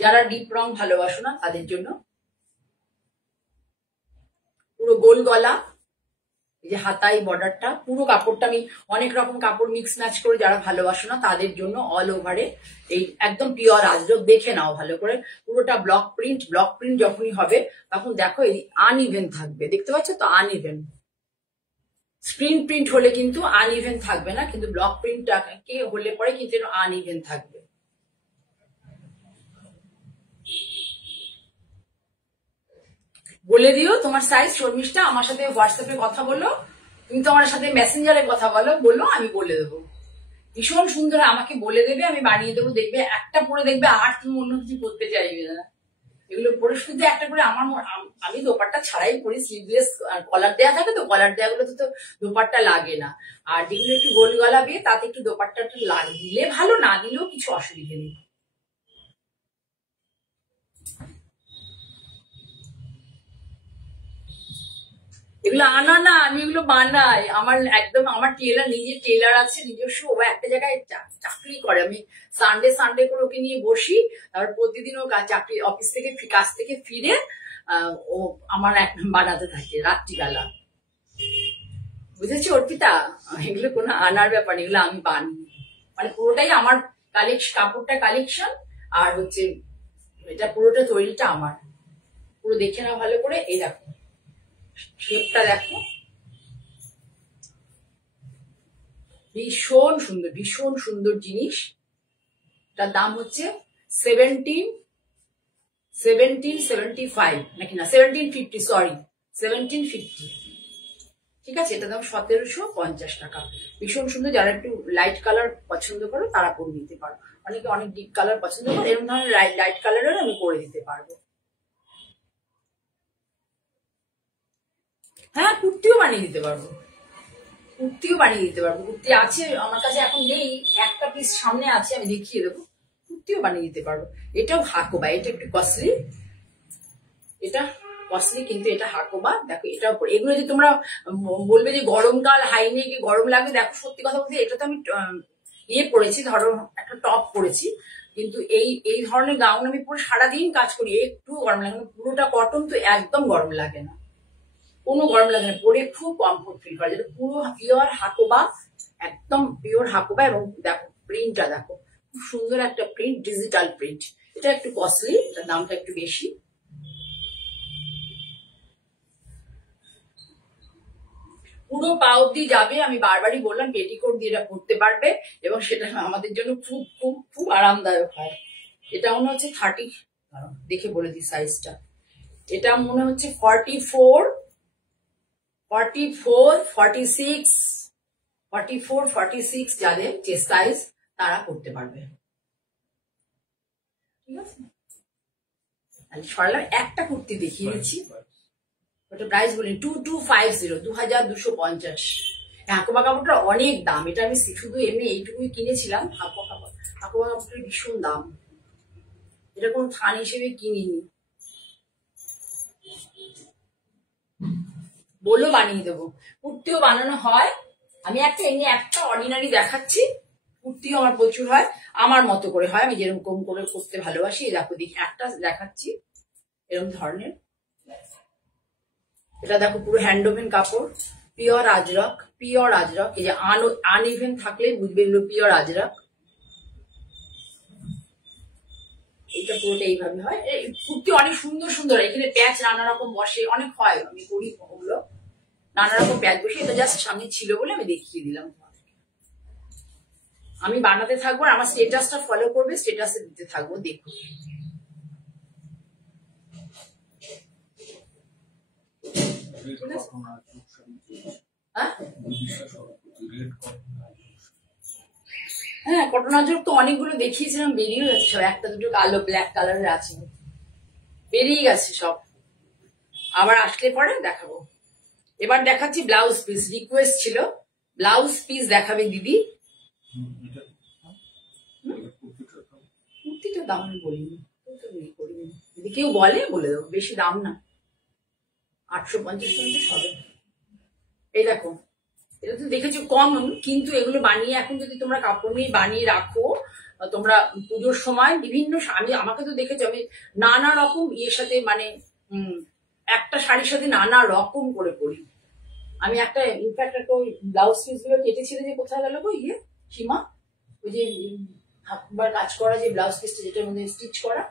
যারা ডিপ রং ভালোবাসো না তাদের জন্য পুরো গোল গলা, এই যে হাতাই বর্ডারটা, পুরো কাপড়টা আমি অনেক রকম কাপড় মিক্স ম্যাচ করে যারা ভালোবাসো না তাদের জন্য অল ওভারে এই একদম পিওর আজরক, দেখে নাও ভালো করে, পুরোটা ব্লক প্রিন্ট। ব্লক প্রিন্ট যখনই হবে তখন দেখো এই আনইভেন থাকবে, দেখতে পাচ্ছ তো আনইভেন। স্ক্রিন প্রিন্ট হলে কিন্তু আনইভেন থাকবে না, কিন্তু ব্লক প্রিন্টটাকে হলে পরে কিন্তু আনইভেন থাকবে। বলে দিও তোমার সাইজ শর্মিষ্ঠা, আমার সাথে হোয়াটসঅ্যাপে কথা বলো, তুমি তো আমার সাথে মেসেঞ্জারে কথা বলো, আমি বলে দেবো। ভীষণ সুন্দর, আমাকে বলে দেবে, আমি বানিয়ে দেবো। দেখবে একটা পরে দেখবে আর তুমি অন্য কিছু করতে চাইবে না, এগুলো পরে শুধু একটা করে। আমি দোপাট্টা ছাড়াই পরি, স্লিভলেস কলার দেওয়া থাকে, তো কলার দেওয়া গুলো তো দোপাট্টা লাগে না। আর যেগুলো একটু গোল গলা দিয়ে তাতে একটু দোপাট্টাটা দিলে ভালো, না দিলেও কিছু অসুবিধা নেই। এগুলো আনা না, আমি এগুলো বানাই, আমার একদম আমার টেলার, নিজের টেলার আছে নিজস্ব, ও একটা জায়গায় চাকরি করে, আমি সানডে সানডে করে ওকে নিয়ে বসি, তারপর প্রতিদিন ও চাকরি অফিস থেকে কাজ থেকে ফিরে ও আমার বানাতে থাকে রাত্রিবেলা, বুঝেছি অর্পিতা? এগুলো কোনো আনার ব্যাপার, এগুলো আমি বানি, মানে পুরোটাই আমার কাপড়টা কালেকশন, আর হচ্ছে এটা পুরোটা তৈরিটা আমার। পুরো দেখে নাও ভালো করে, এই দেখো শেপটা দেখো, ভীষণ সুন্দর, ভীষণ সুন্দর জিনিস। তার দাম হচ্ছে 1775 নাকি না 1750, সরি 1750। ঠিক আছে, এটা দাম 1750 টাকা। ভীষণ সুন্দর, যারা একটু লাইট কালার পছন্দ করো তারা করে দিতে পারো, অনেকে অনেক ডিপ কালার পছন্দ করো, এরকম ধরনের লাইট কালারের আমি করে দিতে পারবো। হ্যাঁ কুর্তিও বানিয়ে দিতে পারবো, কুর্তিও বানিয়ে দিতে পারবো, কুর্তি আছে আমার কাছে, এখন নেই, একটা পিস সামনে আছে, আমি দেখিয়ে দেবো, কুর্তিও বানিয়ে দিতে পারবো। এটাও হাকোবা, এটা একটু কস্টলি, এটা কস্টলি কিন্তু এটা হাকোবা। দেখো এটাও পরে, এগুলো যে তোমরা বলবে যে গরমকাল হাই নেকে গরম লাগবে, দেখো সত্যি কথা বলতে এটা তো আমি ইয়ে পরেছি, ধরো একটা টপ পরেছি, কিন্তু এই ধরনের গাউন আমি পরে সারাদিন কাজ করি, একটু গরম লাগে না, পুরোটা কটন তো একদম গরম লাগে না, কোনো গরম লাগে না, পরে খুব কমফোর্ট ফিল করা, যেটা পুরো পিওর হাকোবা, একদম পিওর হাকোবা। এবং দেখো প্রিন্টটা দেখো, খুব সুন্দর একটা প্রিন্ট, ডিজিটাল প্রিন্ট। এটা একটু কস্টলি, এটার দামটা একটু বেশি। পুরো পা অব্দি যাবে, আমি বারবারই বললাম পেটিকোট দিয়ে এটা পরতে পারবে, এবং সেটা আমাদের জন্য খুব খুব খুব আরামদায়ক হয়। এটা মনে হচ্ছে 30, দেখে বলে দিই সাইজটা, এটা মনে হচ্ছে 44, 44, 46, 44, 46 যাদের যে সাইজ তারা করতে পারবে। ঠিক আছে, সরালাম, একটা কুর্তি দেখিয়ে দিচ্ছি, ওটা প্রাইস বলি 2250, 2250। হাকুবা কাপড়টা অনেক দাম, এটা আমি শুধু এমনি এইটুকুই কিনেছিলাম। হাকুবা কাপড়ের ভীষণ দাম, এটা কোনো থান হিসেবে কিনিনি, বললো বানিয়ে দেবো। কুর্তিও বানানো হয়, আমি এমনি একটা অর্ডিনারি দেখাচ্ছি, কুর্তিও আমার প্রচুর হয়, আমার মতো করে হয়, আমি যেরকম করে করতে ভালোবাসি। দেখো দেখি একটা দেখাচ্ছি এরকম ধরনের, এটা দেখো পুরো হ্যান্ডওভেন কাপড়, পিওর আজরক, পিওর আজরক। এই যে আনইভেন থাকলে বুঝবে এগুলো পিওর আজরক। এইটা পুরোটা এইভাবে হয়। কুর্তি অনেক সুন্দর সুন্দর, এখানে প্যাচ নানা রকম বসে, অনেক হয়, আমি করি ওগুলো, নানা রকম প্যাচ বসে। এটা জাস্ট সামনে ছিল বলে আমি দেখিয়ে দিলাম। আমি বানাতে থাকবো, আমার স্টেটাসটা ফলো করবে, স্টেটাসে দিতে থাকবো, দেখো। হ্যাঁ, কটন আজরক তো অনেকগুলো দেখিয়েছিলাম, বেরিয়ে গেছে সব, একটা দুটো কালো ব্ল্যাক কালারের আছে, বেরিয়ে গেছে সব, আবার আসলে পরে দেখাবো। এবার দেখাচ্ছি ব্লাউজ পিস, রিকোয়েস্ট ছিল ব্লাউজ পিস দেখাবে দিদি। কুর্তিটা দাম আমি বলিনি, যদি কেউ বলে দেবো, বেশি দাম না, 850 হবে। এই দেখো, এটা তো দেখেছো কম, কিন্তু এগুলো বানিয়ে এখন যদি তোমরা কাপড় নিয়ে বানিয়ে রাখো, তোমরা পুজোর সময় বিভিন্ন, আমাকে তো দেখেছো আমি নানা রকম ইয়ের সাথে, মানে একটা শাড়ির সাথে নানা রকম করে পরি। আমি একটা ইনফ্যাক্ট একটা ওই ব্লাউজ পিস গুলো কেটেছিল, যে কোথায় গেল গো ইয়ে সীমা, ওই যে ঠাকুরবার কাজ করা যে ব্লাউজ পিসটা, যেটার মধ্যে স্টিচ করা,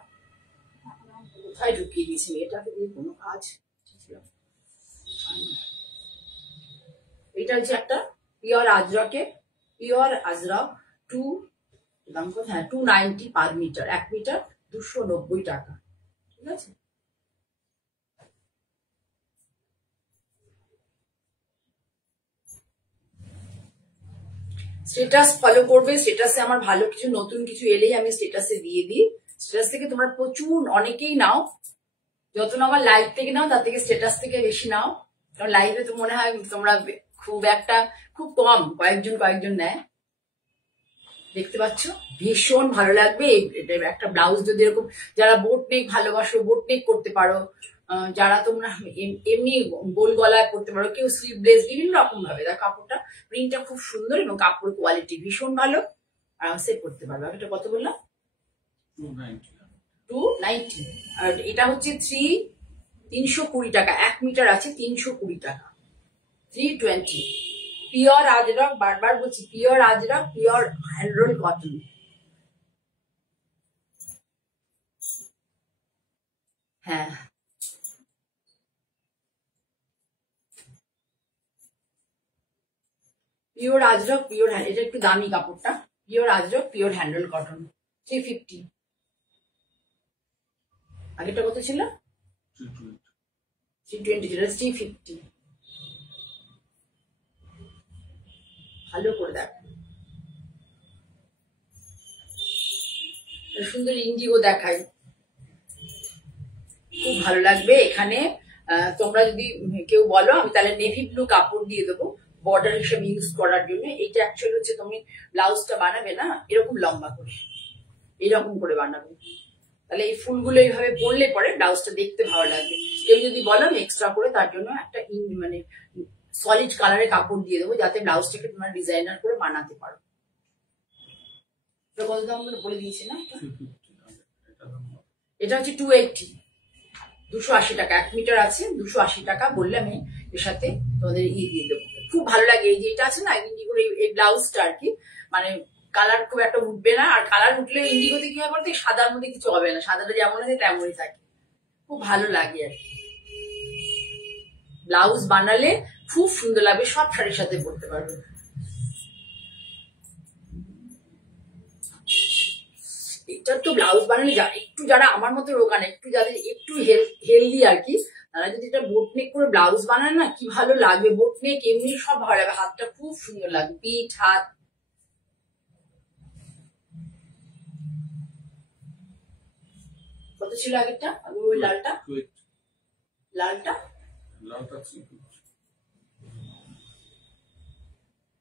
কোথায় ঢুকিয়ে দিয়েছি এটা, কোনো কাজ ছিল। এটা হচ্ছে একটা পিওর আজরকের, পিওর আজরক, দাম কত, হ্যাঁ 290 পার মিটার, 1 মিটার 290 টাকা, ঠিক আছে। স্টেটাস ফলো করবে, স্টেটাসে আমার ভালো কিছু নতুন কিছু এলেই আমি স্টেটাসে দিয়ে দিই। স্টেটাস থেকে তোমরা প্রচুর অনেকেই নাও, যত না আমার লাইভ থেকে নাও তার থেকে স্টেটাস থেকে বেশি নাও, কারণ লাইভে তো মনে হয় তোমরা খুব কম, কয়েকজন নেয়। দেখতে পাচ্ছ, ভীষণ ভালো লাগবে। একটা ব্লাউজ যদি এরকম, যারা বোট নেক ভালোবাসো, বোট নেক করতে পারো, যারা তোমরা এমনি গোল গলায় করতে পারো, কেউ স্লিভলেস, বিভিন্ন রকম ভাবে। তার কাপড়টা প্রিন্টটা খুব সুন্দর এবং কাপড় কোয়ালিটি ভীষণ ভালো, আরামসে করতে পারবে। এটা কত বললাম, 290। আর এটা হচ্ছে 320 টাকা, 1 মিটার আছে 320 টাকা, 320। পিওর আজরক, বারবার বলছি pure Ajrak, pure hand roll cotton. হ্যাঁ, পিওর আজরক, পিওর, এটা একটু দামি কাপড়টা, pure Ajrak, pure handle cotton, 350। আগেরটা কত ছিল, 320, ছিল 350। ভালো করে দেখো, সুন্দর ইন্ডিগো দেখায়, খুব ভালো লাগবে। এখানে তোমরা যদি কেউ বলো, আমি তাহলে নেভি ব্লু কাপড় দিয়ে দেবো বর্ডার হিসেবে ইউজ করার জন্য। এইটা অ্যাকচুয়ালি হচ্ছে, তুমি ব্লাউজটা বানাবে না এরকম লম্বা করে, এইরকম করে বানাবে, তাহলে এই ফুলগুলো এইভাবে পরলে পরে ব্লাউজটা দেখতে ভালো লাগবে। কেউ যদি বলো, আমি এক্সট্রা করে তার জন্য একটা মানে সলিড কালারের কাপড় দিয়ে দেবো, যাতে ব্লাউজটাকে তোমরা ডিজাইনার করে বানাতে পারো। কত দাম বলে দিয়েছি না, এটা হচ্ছে 280, 280 টাকা, 1 মিটার আছে 280 টাকা বললে আমি এর সাথে তোমাদের দিয়ে দেবো। খুব ভালো লাগে এই যে এটা আছে না ইন্ডিগোর এই ব্লাউজটা আর কি, মানে কালার খুব একটা উঠবে না, আর কালার উঠলে ইন্ডিগোতে কি হয় বলতে, সাদার মধ্যে কিছু হবে না, সাদাটা যেমন আছে তেমনই থাকে, খুব ভালো লাগে আর কি। ব্লাউজ বানালে খুব সুন্দর লাগবে, সব শাড়ির সাথে পরতে পারবে। এটা তো ব্লাউজ বানালে যারা আমার মতো রোগা না, যাদের একটু হেলদি আর কি, তারা যদি এটা বোটনেক করে ব্লাউজ বানায় না, কি ভালো লাগবে। বোটনেক এমনি সব ভালো লাগবে, হাতটা খুব সুন্দর লাগবে, পিঠ হাত। কত ছিল আগেরটা, ওই লালটা,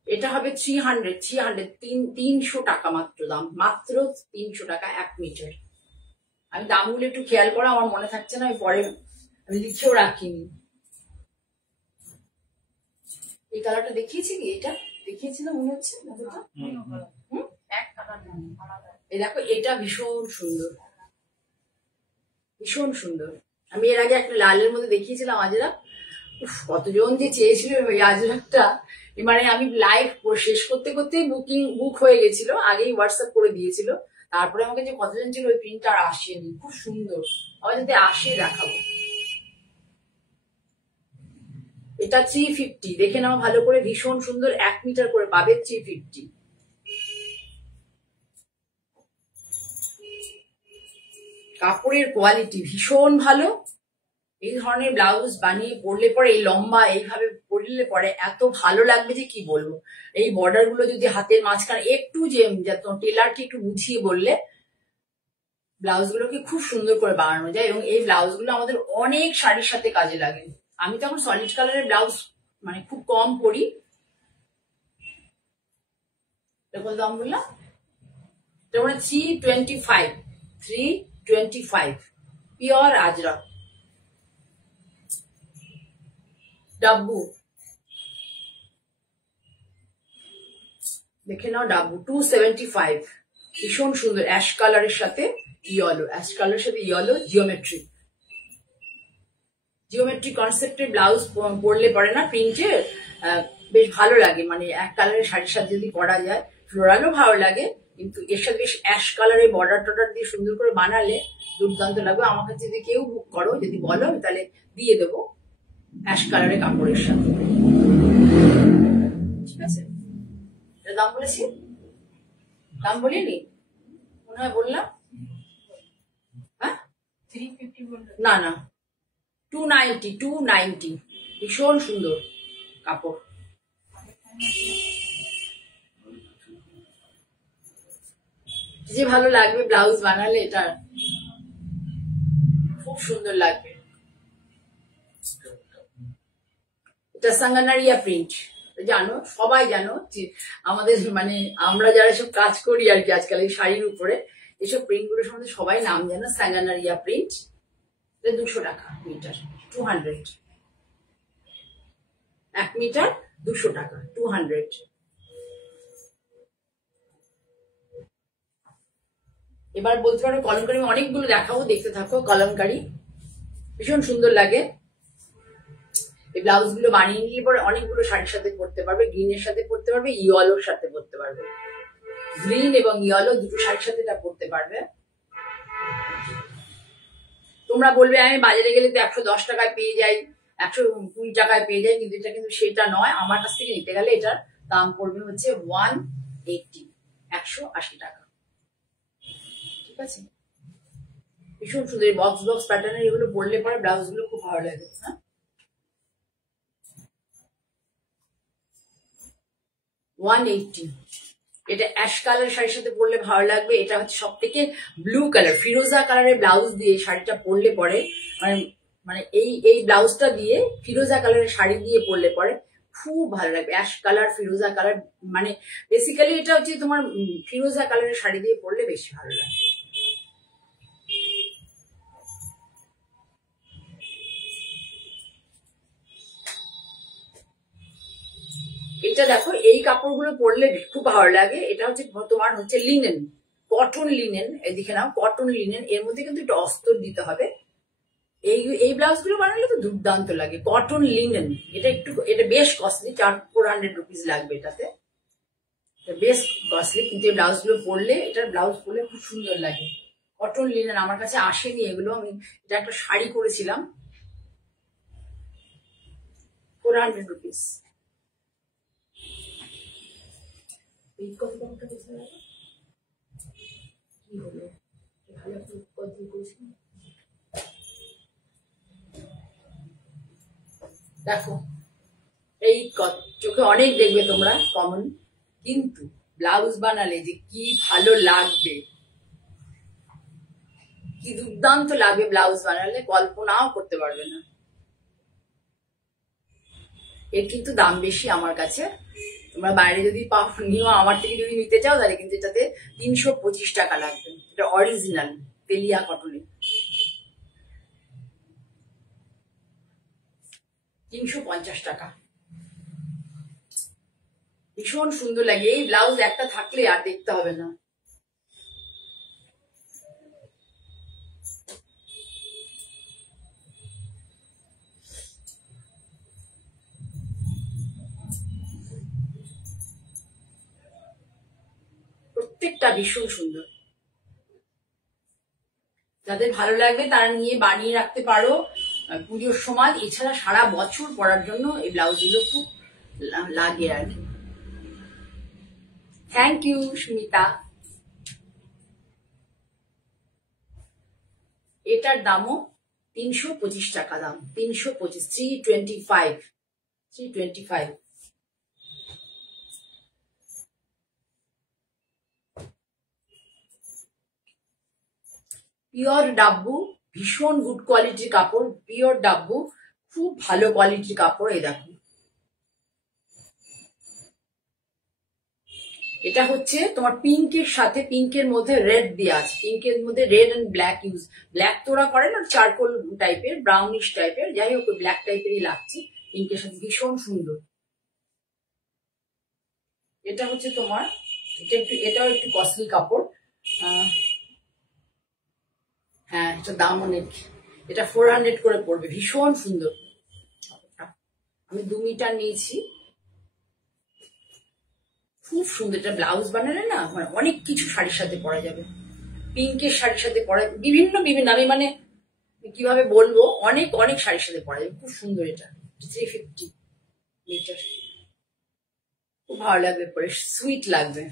এটা হবে 300 300 টাকা মাত্র দাম, মাত্র 300 টাকা 1 মিটার। আমি দামগুলো একটু খেয়াল করো, আমার মনে থাকছে না, পরে আমি লিখেও রাখিনি। এই কালারটা দেখিয়েছি কি? এটা দেখিয়েছি না মনে হচ্ছে? এই দেখো, এটা ভীষণ সুন্দর, ভীষণ সুন্দর। আমি এর আগে একটা লালের মধ্যে দেখিয়েছিলাম আজরা, কতজন যে চেয়েছিল ওই আজরাকটা, মানে আমি লাইভ শেষ করতে করতে বুক হয়ে গেছিল, আগেই হোয়াটসঅ্যাপ করে দিয়েছিল। তারপরে আমাকে যে কতজন ছিল, ওই প্রিন্টটা আর আসেনি। খুব সুন্দর, আবার যদি আসে দেখাবো। এটা 350, দেখে নাও ভালো করে, ভীষণ সুন্দর, 1 মিটার করে পাবে 350। কাপড়ের কোয়ালিটি ভীষণ ভালো। এই ধরনের ব্লাউজ বানিয়ে পরলে পরে, এই লম্বা এইভাবে পরলে পরে এত ভালো লাগবে যে কি বলবো। এই বর্ডার গুলো যদি হাতের মাঝখানে একটু, যে টেলারকে একটু বুঝিয়ে বললে ব্লাউজ গুলোকে খুব সুন্দর করে বানানো যায়। এবং এই ব্লাউজ গুলো আমাদের অনেক শাড়ির সাথে কাজে লাগে। আমি তো এখন সলিড কালারের ব্লাউজ মানে খুব কম পরি। কত দাম বললাম? এটা মানে 325 পিওর আজরা ডাব্বু। দেখে নাও, ডাব্বু 275, ভীষণ সুন্দর, অ্যাশ কালারের সাথে ইয়েলো, অ্যাশ কালারের সাথে ইয়েলো, জিওমেট্রি কনসেপ্টের ব্লাউজ পরলে পরে না প্রিন্টের, বেশ ভালো লাগে। মানে এক কালারের শাড়ির সাথে যদি পরা যায়, ফ্লোরালও ভালো লাগে, কিন্তু এর সাথে বেশ অ্যাশ কালারের বর্ডার টর্ডার দিয়ে সুন্দর করে বানালে দুর্দান্ত লাগবে। আমার কাছে যদি কেউ বুক করো, যদি বলো, তাহলে দিয়ে দেবো অ্যাশ কালারের কাপড়ের সাথে। ঠিক আছে, এটা দাম বলেছি? দাম বলিনি মনে হয়, বললাম? হ্যাঁ, 350 না না, 290, ভীষণ সুন্দর কাপড়। যে ভালো লাগবে ব্লাউজ বানালে, এটা খুব সুন্দর লাগবে। এটা সাঙ্গানারিয়া প্রিন্ট, জানো, সবাই জানো যে আমাদের মানে আমরা যারা সব কাজ করি আর কি আজকাল এই শাড়ির উপরে, এসব প্রিন্ট গুলো সম্বন্ধে সবাই নাম জানো। সাঙ্গানারিয়া প্রিন্ট, 200 টাকা মিটার, 200, 1 মিটার 200 টাকা, 200। এবার বলতে পারো কলমকারি, অনেকগুলো দেখাবো, দেখতে থাকো। কলমকারি ভীষণ সুন্দর লাগে। এই ব্লাউজ গুলো বানিয়ে নিয়ে পরে অনেকগুলো শাড়ির সাথে পরতে পারবে। গ্রিনের সাথে পরতে পারবে, ইয়েলোর সাথে পরতে পারবে। গ্রিন এবং ইয়েলো দুটো শাড়ির সাথে এটা পরতে পারবে। তোমরা বলবে আমি বাজারে গেলে তো 110 টাকায় পেয়ে যাই, 120 টাকায় পেয়ে যাই, কিন্তু এটা কিন্তু সেটা নয়। আমার কাছ থেকে নিতে গেলে এটার দাম পড়বে হচ্ছে 180, 180 টাকা। ঠিক আছে, ভীষণ সুন্দর বক্স বক্স প্যাটার্নের এগুলো পরলে পরে ব্লাউজ গুলো খুব ভালো লাগে। হ্যাঁ, 180। এটা অ্যাশ কালার শাড়ির সাথে পরলে ভালো লাগবে। এটা হচ্ছে সব থেকে ব্লু কালার, ফিরোজা কালারের ব্লাউজ দিয়ে শাড়িটা পরলে পরে, মানে এই ব্লাউজটা দিয়ে ফিরোজা কালারের শাড়ি দিয়ে পরলে পরে খুব ভালো লাগবে। অ্যাশ কালার, ফিরোজা কালার, মানে বেসিক্যালি এটা হচ্ছে তোমার ফিরোজা কালারের শাড়ি দিয়ে পরলে বেশি ভালো লাগে। এটা দেখো, এই কাপড়গুলো পরলে খুব ভালো লাগে। এটা হচ্ছে তোমার হচ্ছে লিনেন, কটন লিনেন। এদিকে নাও, কটন লিনেন, এর মধ্যে কিন্তু একটু অস্তর দিতে হবে। এই ব্লাউজ গুলো বানালে তো দুর্দান্ত লাগে। কটন লিনেন, এটা বেশ কস্টলি, 400 রুপিস লাগবে এটাতে, বেশ কস্টলি। কিন্তু এই ব্লাউজ গুলো পরলে, এটার ব্লাউজ পরলে খুব সুন্দর লাগে। কটন লিনেন আমার কাছে আসেনি এগুলো, আমি এটা একটা শাড়ি করেছিলাম, 400 রুপিস। দেখো, এই চোখে অনেক দেখবে তোমরা কমন, কিন্তু ব্লাউজ বানালে যে কি ভালো লাগবে, কি দুর্দান্ত লাগবে ব্লাউজ বানালে, কল্পনাও করতে পারবে না। এর কিন্তু দাম বেশি আমার কাছে। তোমরা বাইরে যদি নিও, আমার থেকে যদি নিতে চাও তাহলে কিন্তু এটাতে 325 টাকা লাগবে। এটা অরিজিনাল তেলিয়া কটনের, 350 টাকা। ভীষণ সুন্দর লাগে। এই ব্লাউজ একটা থাকলে আর দেখতে হবে না। প্রত্যেকটা ভীষণ সুন্দর। যাদের ভালো লাগবে তারা নিয়ে বানিয়ে রাখতে পারো পুজোর সময়। এছাড়া সারা বছর পরার জন্য এই ব্লাউজগুলো খুব লাগে আর কি। Thank you Sumita. এটার দামও 325 টাকা দাম, 325, 325। পিওর ডাব্বু, ভীষণ গুড কোয়ালিটির কাপড়। পিওর ডাব্বু, খুব ভালো কোয়ালিটির কাপড়। এই দেখো, এটা হচ্ছে তোমার পিঙ্কের সাথে, পিঙ্কের মধ্যে রেড দেওয়া আছে। পিঙ্কের মধ্যে red and black use. Black তোরা করে না, চারকোল টাইপের, ব্রাউনিশ টাইপের, যাই হোক ব্ল্যাক টাইপেরই লাগছে পিঙ্কের সাথে। ভীষণ সুন্দর। এটা হচ্ছে তোমার, এটাও একটু কস্টলি কাপড়। হ্যাঁ, এটা দাম অনেক। এটা 400 করে পড়বে। ভীষণ সুন্দর। আমি 2 মিটার নিয়েছি। খুব সুন্দর। এটা ব্লাউজ বানালে না মানে অনেক কিছু শাড়ির সাথে পরা যাবে। পিঙ্কের শাড়ির সাথে পরা, বিভিন্ন আমি মানে কিভাবে বলবো, অনেক অনেক শাড়ির সাথে পরা যাবে। খুব সুন্দর। এটা 350 মিটার। খুব ভালো লাগবে পরে, সুইট লাগবে।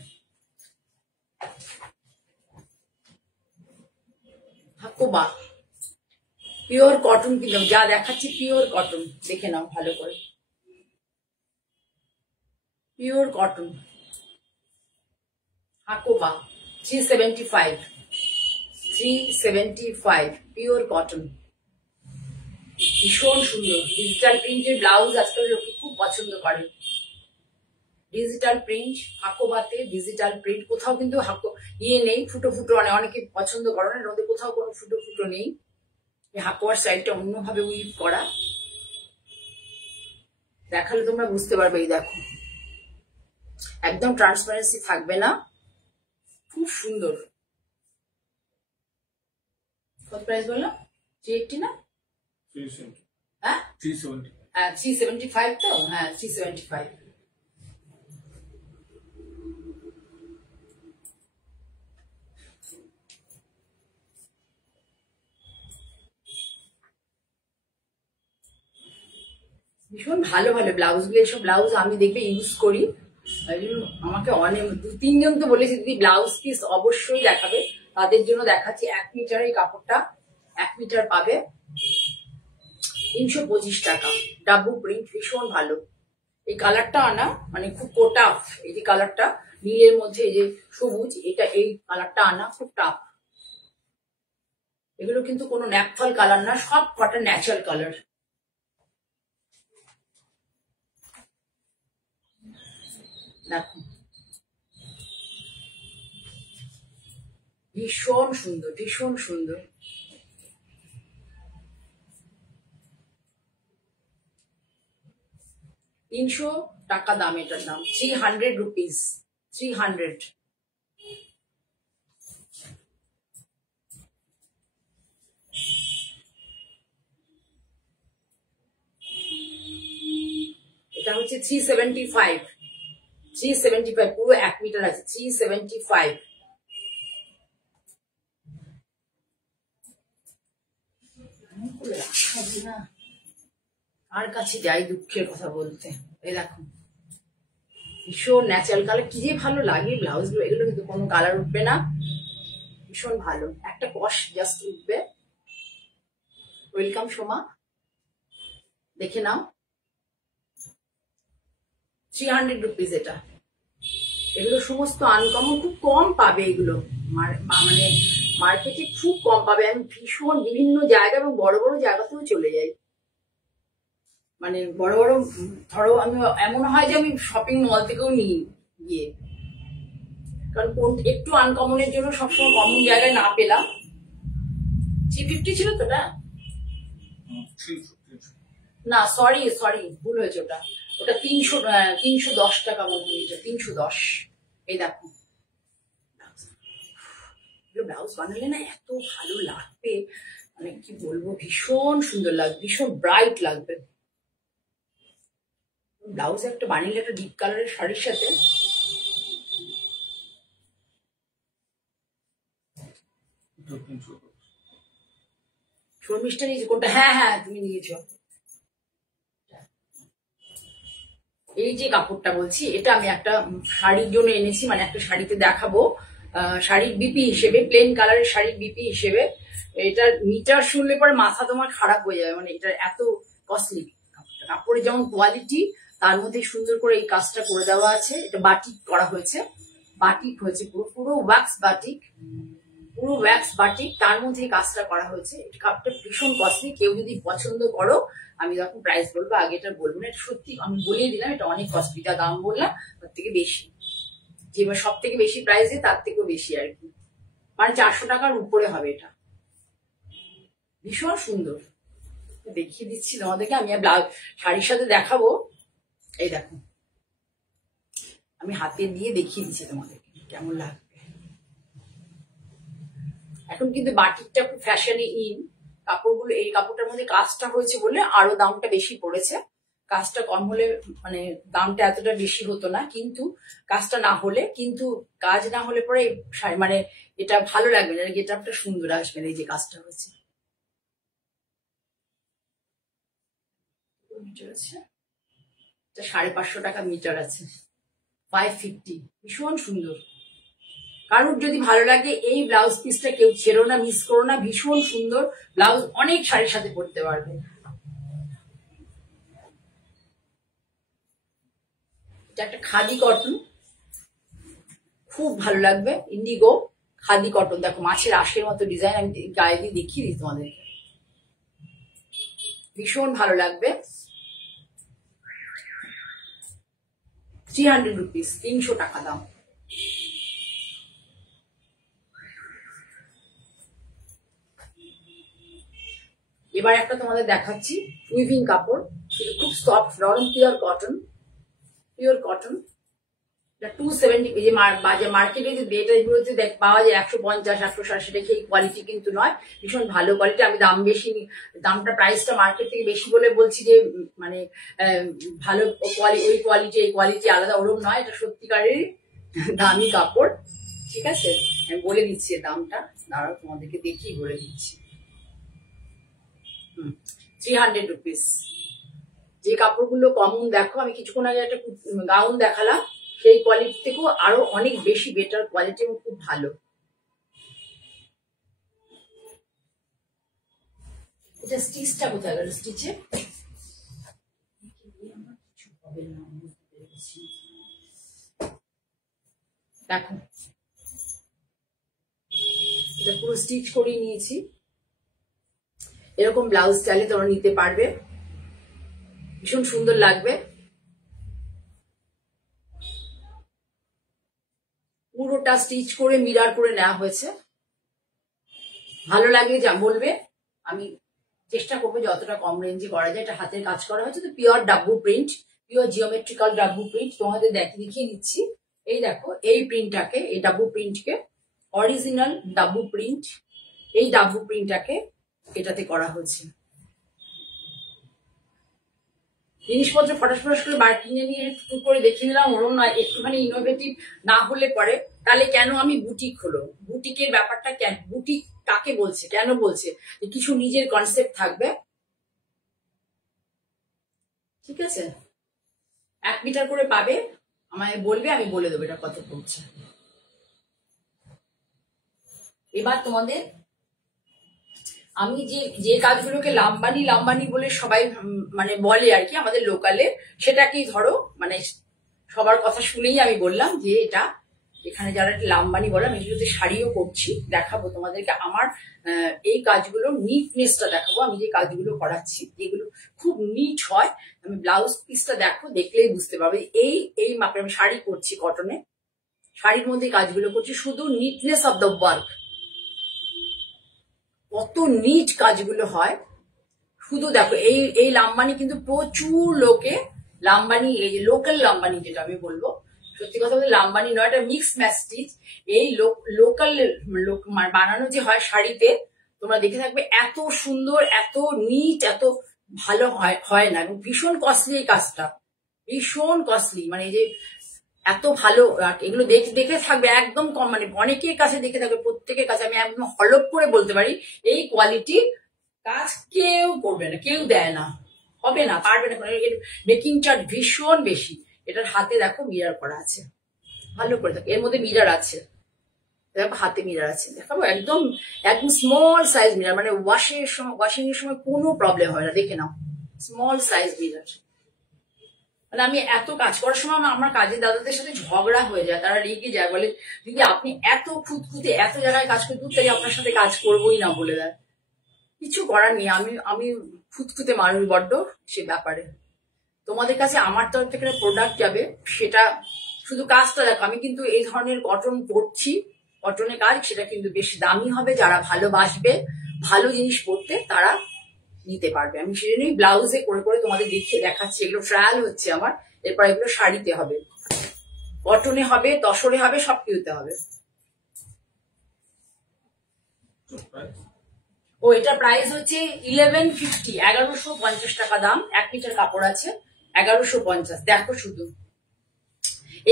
হাকোবা পিওর কটন কিনলাম। যা দেখাচ্ছি পিওর কটন, দেখে নাও ভালো করে। Pure cotton Hakoba, 375 pure cotton. ভীষণ সুন্দর। ডিজিটাল প্রিন্টের ব্লাউজ আজকাল লোকে খুব পছন্দ করে। ডিজিটাল প্রিন্ট, হাকোবাতে ডিজিটাল প্রিন্ট। কোথাও কিন্তু নেই, ফুটো অনেকে পছন্দ করে না, ওদের কোথাও কোনো ফুটো নেই। হাকোয়ার সাইডটা অন্যভাবে উইভ করা। দেখালে তোমরা বুঝতে পারবে। এই দেখো, একদম ট্রান্সপারেন্সি থাকবে না। খুব সুন্দর। কত প্রাইস বললাম? 380 না? হ্যাঁ 375 তো। হ্যাঁ 375। ভীষণ ভালো ভালো ব্লাউজ গুলো। এইসব ব্লাউজ আমি দেখবে ইউজ করি। আমাকে অনেক 2-3 জন তো বলেছে দিদি ব্লাউজ পিস অবশ্যই দেখাবে। তাদের জন্য দেখাচ্ছি। 1 মিটার এই কাপড়টা, 1 মিটার পাবে 325 টাকা। ডাব্বু প্রিন্ট, ভীষণ ভালো। এই কালারটা আনা মানে খুব টাফ। এই যে কালারটা নীলের মধ্যে এই যে সবুজ, এটা এই কালারটা আনা খুব টাফ। এগুলো কিন্তু কোনো ন্যাপথল কালার না, সব কটা ন্যাচারাল কালার। দেখো ভীষণ সুন্দর, ভীষণ সুন্দর। $300 দাম। এটার দাম 300 রুপিস, 300। এটা হচ্ছে 375, 375 পুরো 1 মিটার আছে। 375। আর কাছে যাই দুঃখের কথা বলতে। এই দেখো ভীষণ ন্যাচারাল কালার। কি যে ভালো লাগে ব্লাউজ গুলো। এগুলো কিন্তু কোনো কালার উঠবে না। ভীষণ ভালো। একটা কস জাস্ট উঠবে। ওয়েলকাম সোমা, দেখে নাও। 300 রুপিস এটা। এগুলো সমস্ত আনকমন, খুব কম পাবে এগুলো। মানে মার্কেটে খুব কম পাবে। আমি ভীষণ বিভিন্ন জায়গা এবং বড় বড় জায়গাতেও চলে যাই। মানে বড় বড় ধরো আমি এমন হয় যে আমি শপিং মল থেকেও নিই গিয়ে, কারণ একটু আনকমনের জন্য সবসময় কমন জায়গায় না পেলাম। 350 ছিল তো না? না সরি সরি, ভুল হয়েছে, ওটা ওটা 310 টাকা মতো, 310। এই দেখো ব্লাউজ বানালে না এত ভালো লাগবে, মানে কি বলবো, ভীষণ সুন্দর লাগবে, ভীষণ ব্রাইট লাগবে। ব্লাউজ একটা বানিয়ে একটা ডিপ কালারের শাড়ির সাথে শর্মিষ্ঠা নিয়েছি কোনটা? হ্যাঁ হ্যাঁ তুমি নিয়েছো। এই যে কাপড়টা বলছি, এটা আমি একটা শাড়ির জন্য এনেছি, মানে একটা শাড়িতে দেখাবো, শাড়ির বিপি হিসেবে, প্লেন কালারের শাড়ির বিপি হিসেবে। এটার মিটার শুনলে পরে মাথা তোমার খারাপ হয়ে যাবে, মানে এটা এত কস্টলি। কাপড়ের যেমন কোয়ালিটি, তার মধ্যে সুন্দর করে এই কাজটা করে দেওয়া আছে। এটা বাটিক করা হয়েছে, বাটিক হয়েছে পুরো, পুরো ওয়াক্স বাটিক, পুরো ওয়াক্স বাটিক, তার মধ্যে এই কাজটা করা হয়েছে। কাপটা ভীষণ কস্টলি, কেউ যদি পছন্দ করো, আমি যখন প্রাইস বলবো আগে এটা বলবো না, এটা সত্যি আমি বলিয়ে দিলাম, এটা অনেক কস্টলি, যা দাম বললাম তার থেকে বেশি, যে সব থেকে বেশি প্রাইসে তার থেকেও বেশি আর কি, মানে 400 টাকার উপরে হবে। এটা ভীষণ সুন্দর, দেখিয়ে দিচ্ছি তোমাদেরকে। আমি শাড়ির সাথে দেখাবো। এই দেখো আমি হাতে দিয়ে দেখিয়ে দিচ্ছি তোমাদেরকে কেমন লাগবে। এখন কিন্তু বাটিকটা খুব ফ্যাশনে ইন কাপড়গুলো, এই কাপড়টার মধ্যে কাজটা হয়েছে বলে আরো দামটা বেশি পড়েছে। কাজটা কম হলে মানে দামটা এতটা বেশি হতো না, কিন্তু কাজটা না হলে, কিন্তু কাজ না হলে পরে মানে এটা ভালো লাগবে না, গেটআপটা সুন্দর আসবে না। এই যে কাজটা হয়েছে, মিটার আছে, 550 টাকা মিটার আছে, 550, ভীষণ সুন্দর। কারোর যদি ভালো লাগে এই ব্লাউজ পিসটা কেউ ছেড়ো না, মিস করো না, ভীষণ সুন্দর ব্লাউজ, অনেক শাড়ির সাথে পরতে পারবে। এটা একটা খাদি কটন, খুব ভালো লাগবে, ইন্ডিগো খাদি কটন। দেখো মাছের আঁশের মতো ডিজাইন, আমি গায়ে দিয়ে দেখিয়ে দিই তোমাদেরকে, ভীষণ ভালো লাগবে। 300 রুপিস, 300 টাকা দাম। এবার একটা তোমাদের দেখাচ্ছি উইভিং কাপড়, খুব সফট নরম, পিওর কটন, পিওর কটন। 270, যে মার্কেটে যে ডেটাগুলোতে পাওয়া যায় 150, 160, সেটা সেই কোয়ালিটি কিন্তু নয়, ভীষণ ভালো কোয়ালিটি। আমি দাম বেশি, দামটা প্রাইসটা মার্কেট থেকে বেশি বলে বলছি যে মানে ভালো ওই কোয়ালিটি এই কোয়ালিটি আলাদা, ওরকম নয়, এটা সত্যিকারের দামি কাপড়। ঠিক আছে, আমি বলে দিচ্ছি দামটা, দাঁড়াও তোমাদেরকে দেখিয়ে বলে দিচ্ছি। 300 রুপিস। যে কাপড়গুলো কমন, দেখো আমি কিছুক্ষণ আগে একটা গাউন দেখালাম, সেই কোয়ালিটি থেকেও আরো অনেক বেশি বেটার কোয়ালিটি এবং খুব ভালো। এটা স্টিচটা কোথায় গেল? স্টিচে দেখো, এটা পুরো স্টিচ করে নিয়েছি। এরকম ব্লাউজ চাইলে তোমরা নিতে পারবে, ভীষণ সুন্দর লাগবে। পুরোটা স্টিচ করে মিরার করে নেওয়া হয়েছে। ভালো লাগলে যা বলবে, আমি চেষ্টা করবো যতটা কম রেঞ্জে করা যায়। এটা হাতের কাজ করা হয়েছে, তো pure dabu print, pure geometrical dabu print. তোমাদের দেখিয়ে দিচ্ছি। এই দেখো এই প্রিন্টটাকে, এই ডাব্বু প্রিন্টকে, অরিজিনাল ডাব্বু প্রিন্ট, এই ডাব্বু প্রিন্টটাকে এটাতে করা হয়েছে। জিনিসপত্র ফটাস করে বার কিনে নিয়ে একটু করে দেখিয়ে দিলাম, ওরম নয়। একটুখানি ইনোভেটিভ না হলে পরে, তাহলে কেন আমি বুটিক হলো? বুটিকের ব্যাপারটা কেন, বুটিক কাকে বলছে, কেন বলছে? কিছু নিজের কনসেপ্ট থাকবে, ঠিক আছে? 1 মিটার করে পাবে, আমায় বলবে, আমি বলে দেবো এটা কত পড়ছে। এবার তোমাদের আমি যে কাজগুলোকে লাম্বানি লাম্বানি বলে সবাই মানে বলে আর কি আমাদের লোকালে, সেটাকেই ধরো মানে সবার কথা শুনেই আমি বললাম যে এটা এখানে যারা লাম্বানি বললাম, এগুলোতে শাড়িও করছি, দেখাবো তোমাদেরকে আমার এই কাজগুলো নিটনেসটা দেখাবো। আমি যে কাজগুলো করাচ্ছি এগুলো খুব নিট হয়। আমি ব্লাউজ পিসটা দেখো, দেখলেই বুঝতে পারবে। এই মাপে আমি শাড়ি করছি, কটনে শাড়ির মধ্যে কাজগুলো করছি, শুধু নিটনেস অফ দ্য ওয়ার্ক, কত নিট কাজগুলো হয়। শুধু দেখো এই লাম্বানি কিন্তু প্রচুর লোকে লাম্বানি, এই যে লোকাল লাম্বানি যেটা আমি বলবো, সত্যি কথা বলতে লাম্বানি নয়, এটা মিক্স ম্যাচ স্টিচ। এই লোকাল বানানো যে হয় শাড়িতে, তোমরা দেখে থাকবে এত সুন্দর, এত নিট, এত ভালো হয় না, এবং ভীষণ কস্টলি এই কাজটা, ভীষণ কস্টলি। মানে এই যে এত ভালো, এগুলো দেখে থাকবে একদম কম, মানে অনেকের কাছে দেখে থাকবে, প্রত্যেকের কাছে আমি একদম হলপ করে বলতে পারি এই কোয়ালিটি কাজ কেউ করবে না, কেউ দেয় না, হবে না, পারবে না। এর মেকিং চার্জ ভীষণ বেশি। এটার হাতে দেখো মিরার করা আছে, ভালো করে দেখো, এর মধ্যে মিরার আছে, দেখো হাতে মিরার আছে, দেখাবো একদম একদম স্মল সাইজ মিরার, মানে ওয়াশিং এর সময় কোনো প্রবলেম হয় না, দেখে নাও, স্মল সাইজ মিরার। মানে আমি এত কাজ করার সময় আমার কাজের দাদাদের সাথে ঝগড়া হয়ে যায়, তারা রেগে যায়, বলে দিদি আপনি এত খুঁতখুঁতে এত জায়গায় কাজ করে, দূর থেকে আপনার সাথে কাজ করবোই না বলে দেয়। কিছু করার নেই, আমি খুঁতখুঁতে মানুষ বড্ড, সে ব্যাপারে তোমাদের কাছে আমার তরফ থেকে প্রোডাক্ট যাবে, সেটা শুধু কাজটা দেখো। আমি কিন্তু এই ধরনের কটন করছি, কটনের কাজ, সেটা কিন্তু বেশ দামি হবে। যারা ভালোবাসবে ভালো জিনিস পরতে, তারা নিতে পারবে। আমি সেজন্যই ব্লাউজে করে করে তোমাদের দেখাচ্ছি। এগুলো ট্রায়াল হচ্ছে আমার, এরপর এগুলো শাড়িতে হবে, কটনে হবে, তসরে হবে, সব কিছুতে হবে। ও এটা প্রাইস হচ্ছে 1150, 1150 টাকা দাম। 1 মিটার কাপড় আছে, 1150। দেখো শুধু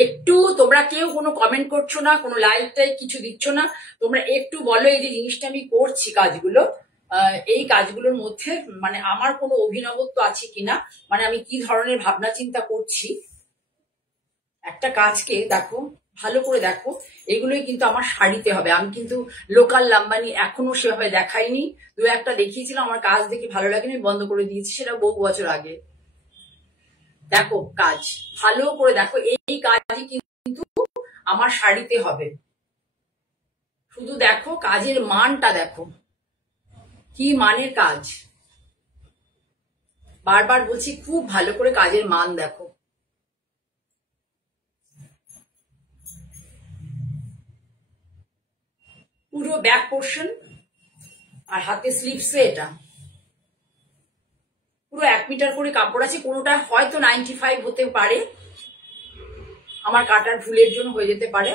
একটু, তোমরা কেউ কোনো কমেন্ট করছো না, কোনো লাইক টাইক কিছু দিচ্ছ না, তোমরা একটু বলো এই যে জিনিসটা আমি করছি কাজগুলো, এই কাজগুলোর মধ্যে মানে আমার কোনো অভিনবত্ব আছে কিনা, মানে আমি কি ধরনের ভাবনা চিন্তা করছি। একটা কাজকে দেখো, ভালো করে দেখো, এগুলোই কিন্তু আমার শাড়িতে হবে। আমি কিন্তু লোকাল লাম্বানি এখনো সেভাবে দেখাইনি, দু একটা দেখিয়েছিলাম, আমার কাজ দেখে ভালো লাগেনি, বন্ধ করে দিয়েছি, সেটা বহু বছর আগে। দেখো কাজ ভালো করে দেখো, এই কাজই কিন্তু আমার শাড়িতে হবে। শুধু দেখো কাজের মানটা দেখো, কি মানের কাজ। বারবার বলছি, খুব ভালো করে কাজের মান দেখো। পুরো ব্যাক পোর্শন আর হাতে স্লিভসে এটা পুরো 1 মিটার করে কাপড় আছে। কোনোটা হয়তো 95 হতে পারে, আমার কাটার ভুলের জন্য হয়ে যেতে পারে।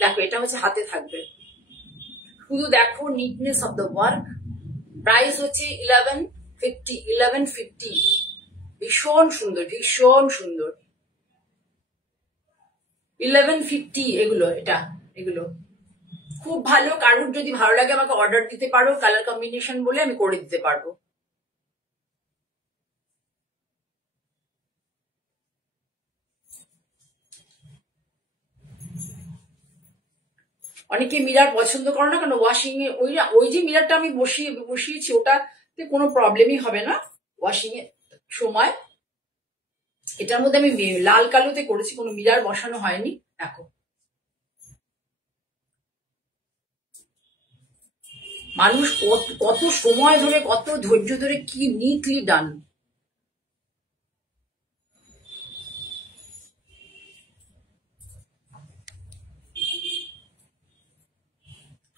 দেখো এটা হচ্ছে হাতে থাকবে, শুধু দেখো নিটনেস অফ দ্য ওয়ার্ক। প্রাইস হচ্ছে 1150। ভীষণ সুন্দর, ভীষণ সুন্দর। 1150 এগুলো, এগুলো খুব ভালো। কারুর যদি ভালো লাগে আমাকে অর্ডার দিতে পারো, কালার কম্বিনেশন বলে আমি করে দিতে পারবো। অনেকে মিরার পছন্দ করো না কেন, ওয়াশিং এ ওই যে মিরারটা আমি বসিয়েছি, ওটাতে কোনো প্রবলেমই হবে না ওয়াশিং এর সময়। এটার মধ্যে আমি লাল কালোতে করেছি, কোনো মিরার বসানো হয়নি। দেখো মানুষ কত সময় ধরে, কত ধৈর্য ধরে, কি নিটলি ডান।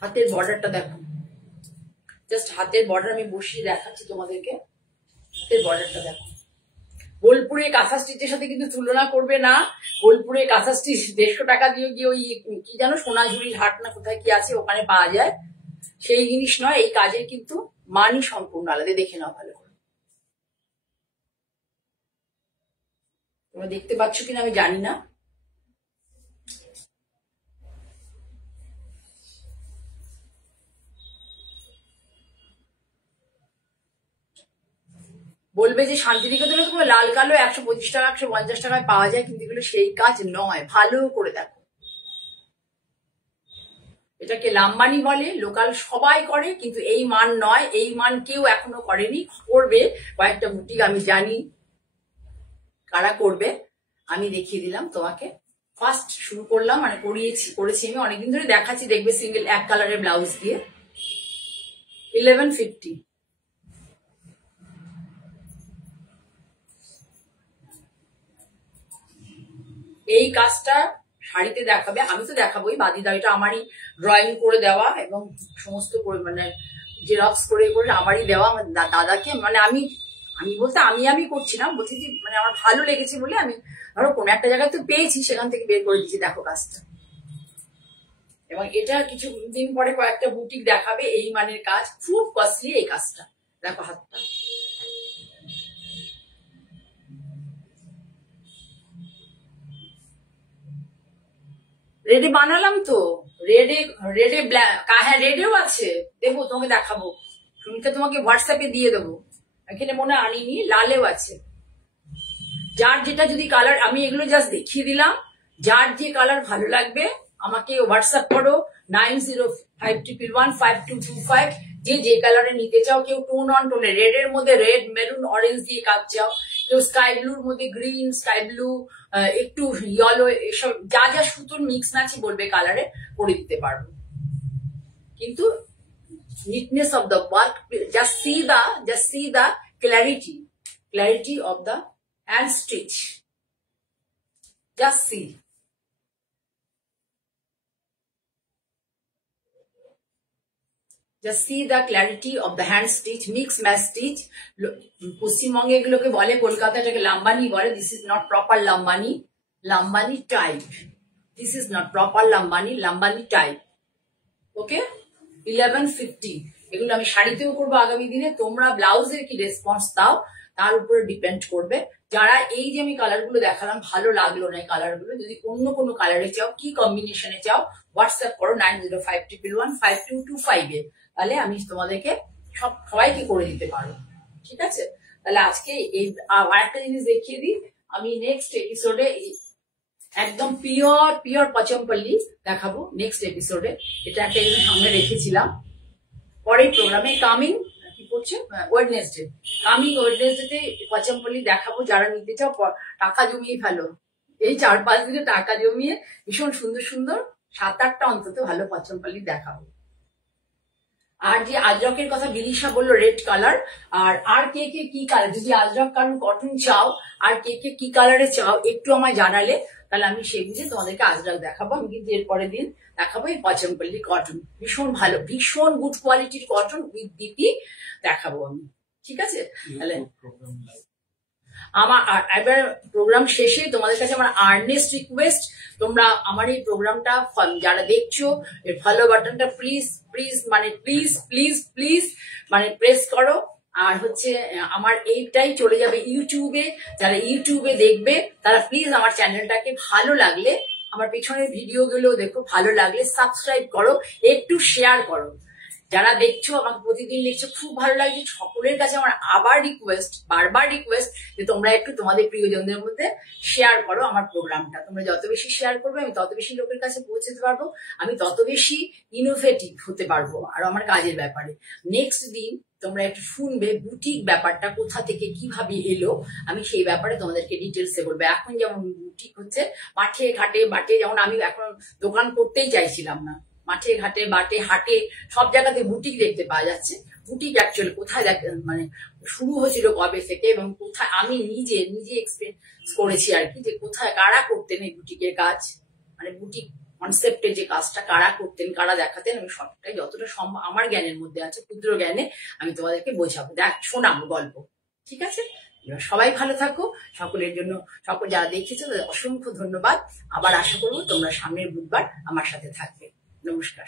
হাতের বর্ডারটা দেখো, জাস্ট হাতের বর্ডার আমি বসিয়ে দেখাচ্ছি তোমাদেরকে। হাতের বর্ডারটা দেখো, বোলপুরের কাঁথা স্টিচের সাথে কিন্তু তুলনা করবে না। বোলপুরের কাঁথা স্টিচ 150 টাকা দিয়ে গিয়ে ওই কি জানো সোনাঝুরির হাট না কোথায় কি আছে ওখানে পাওয়া যায়, সেই জিনিস নয়। এই কাজের কিন্তু মানই সম্পূর্ণ আলাদা, দেখে নাও ভালো করে। তোমরা দেখতে পাচ্ছ কিনা আমি জানি না। বলবে যে শান্তিনিকেতনে তো লাল কালো 125 টাকা 150 টাকায় পাওয়া যায়, কিন্তু এগুলো সেই কাজ নয়। ভালো করে দেখো, এটাকে লাম্বানি বলে, লোকাল সবাই করে, কিন্তু এই মান নয়, এই মান কেউ এখনো করেনি। করবে কয়েকটা বুটিক, আমি জানি কারা করবে, আমি দেখিয়ে দিলাম তোমাকে। ফার্স্ট শুরু করলাম, মানে করেছি আমি অনেকদিন ধরে দেখাচ্ছি, দেখবে সিঙ্গেল এক কালারের ব্লাউজ দিয়ে 1150। এই কাজটা শাড়িতে দেখাবে, আমি তো দেখাবোই, বাদিদা এটা আমারই ড্রয়িং করে দেওয়া এবং সমস্ত মানে জেরক্স করে আমারই দেওয়া আমার দাদাকে, মানে আমি বলতে আমি করছি না, বলছি যে মানে আমার ভালো লেগেছে বলে আমি ধরো কোনো একটা জায়গায় তো পেয়েছি, সেখান থেকে বের করে দিচ্ছি, দেখো কাজটা। এবং এটা কিছু দিন পরে কয়েকটা বুটিক দেখাবে এই মানের কাজ, খুব কস্টলি এই কাজটা, দেখো হাতটা। রেডে বানালাম তো, রেডে ব্ল্যাক, হ্যাঁ রেডেও আছে, দেবো তোমাকে দেখাবো, সুমিতা তোমাকে হোয়াটসঅ্যাপে দিয়ে দেবো, এখানে মনে আনিনি, লালেও আছে। যার যেটা যদি কালার, আমি এগুলো জাস্ট দেখিয়ে দিলাম, যার যে কালার ভালো লাগবে আমাকে হোয়াটসঅ্যাপ করো 9052115225, যে কালারে নিতে চাও। কেউ টোন অন টোনে, রেড এর মধ্যে রেড, মেরুন, অরেঞ্জ দিয়ে কাজ চাও, কেউ স্কাই ব্লুর মধ্যে গ্রিন, স্কাই ব্লু, একটু ইয়েলো, এসব যা যা সুতোর মিক্স ম্যাচই বলবে কালারে করে দিতে পারবো। কিন্তু neatness of the work, just see the clarity of the hand stitch, just see. Just see the clarity of the hand stitch, mix match stitch. পশ্চিমবঙ্গে এগুলোকে বলে, কলকাতাটাকে লাম্বানি বলে। This is not proper Lambani type, this is not proper Lambani type. Okay, 1150। এগুলো আমি শাড়িতেও করবো আগামী দিনে, তোমরা ব্লাউজের কি রেসপন্স দাও তার উপরে ডিপেন্ড করবে। যারা এই যে আমি কালার গুলো দেখালাম ভালো লাগলো না, কালার গুলো যদি অন্য কোনো কালারে চাও, কি কম্বিনেশনে চাও, হোয়াটসঅ্যাপ করো 9052115225 এ, তাহলে আমি তোমাদেরকে সবাইকে করে দিতে পারবো। ঠিক আছে, তাহলে আজকে এই আরেকটা জিনিস দেখিয়ে দিই, আমি নেক্সট এপিসোডে একদম পিওর পচমপল্লি দেখাবো নেক্সট এপিসোডে। এটা একটা সামনে রেখেছিলাম, পরের প্রোগ্রামে কামিং ওয়েডনেসডে পচমপল্লি দেখাবো। যারা নিতে চাও টাকা জমিয়ে ফেলো, এই 4-5 দিনে টাকা জমিয়ে ভীষণ সুন্দর সুন্দর 7-8টা অন্তত ভালো পচমপল্লি দেখাবো। আর যে আজরকের কথা বিদিশা বললো রেড কালার, আর কে কি কালার, যদি আজরক কারণ কটন চাও, আর কে কি কালারে চাও একটু আমায় জানালে, তাহলে আমি সেই বুঝে তোমাদেরকে আজরক দেখাবো। আমি কিন্তু এরপরের দিন দেখাবো এই পচমপল্লি কটন, ভীষণ ভালো, ভীষণ গুড কোয়ালিটির কটন উইথ ডিপি দেখাবো আমি। ঠিক আছে, তাহলে আমার এবার প্রোগ্রাম শেষে তোমাদের কাছে আমার আর্নেস্ট রিকোয়েস্ট, তোমরা আমার এই প্রোগ্রামটা যারা দেখছো এর ফলো বাটনটা প্লিজ মানে প্রেস করো। আর হচ্ছে আমার এইটাই চলে যাবে ইউটিউবে, যারা ইউটিউবে দেখবে তারা প্লিজ আমার চ্যানেলটাকে ভালো লাগলে, আমার পেছনের ভিডিও গুলো দেখো, ভালো লাগলে সাবস্ক্রাইব করো, একটু শেয়ার করো। যারা দেখছো আমাকে প্রতিদিন দেখছো, খুব ভালো লাগছে। সকলের কাছে আমার বারবার রিকোয়েস্ট যে তোমরা একটু তোমাদের প্রিয়জনদের মধ্যে শেয়ার করো আমার প্রোগ্রামটা। তোমরা যত বেশি শেয়ার করবে আমি তত বেশি লোকের কাছে পৌঁছতে পারবো, আমি তত বেশি ইনোভেটিভ হতে পারবো আর আমার কাজের ব্যাপারে। নেক্সট দিন তোমরা একটু শুনবে বুটিক ব্যাপারটা কোথা থেকে কিভাবে এলো, আমি সেই ব্যাপারে তোমাদেরকে ডিটেলসে বলবো। এখন যেমন বুটিক হচ্ছে মাঠে ঘাটে বাটে, যেমন আমি এখন দোকান করতেই চাইছিলাম না, মাঠে ঘাটে বাটে হাটে সব জায়গাতে বুটিক দেখতে পাওয়া যাচ্ছে। বুটিক অ্যাকচুয়ালি কোথায় মানে শুরু হয়েছিল কবে থেকে, এবং কোথায় আমি নিজে এক্সপিরিয়েন্স করেছি আর কি, যে কোথায় কারা করতেন এই বুটিকের কাজ, মানে বুটিক কনসেপ্টের যে কাজটা কারা করতেন, কারা দেখাতেন, আমি সবটাই যতটা সম্ভব আমার জ্ঞানের মধ্যে আছে, ক্ষুদ্র জ্ঞানে আমি তোমাদেরকে বোঝাবো, শোনাবো গল্প। ঠিক আছে, সবাই ভালো থাকো। সকলের জন্য যারা দেখেছো তাদের অসংখ্য ধন্যবাদ। আবার আশা করবো তোমরা সামনের বুধবার আমার সাথে থাকবে। নমস্কার।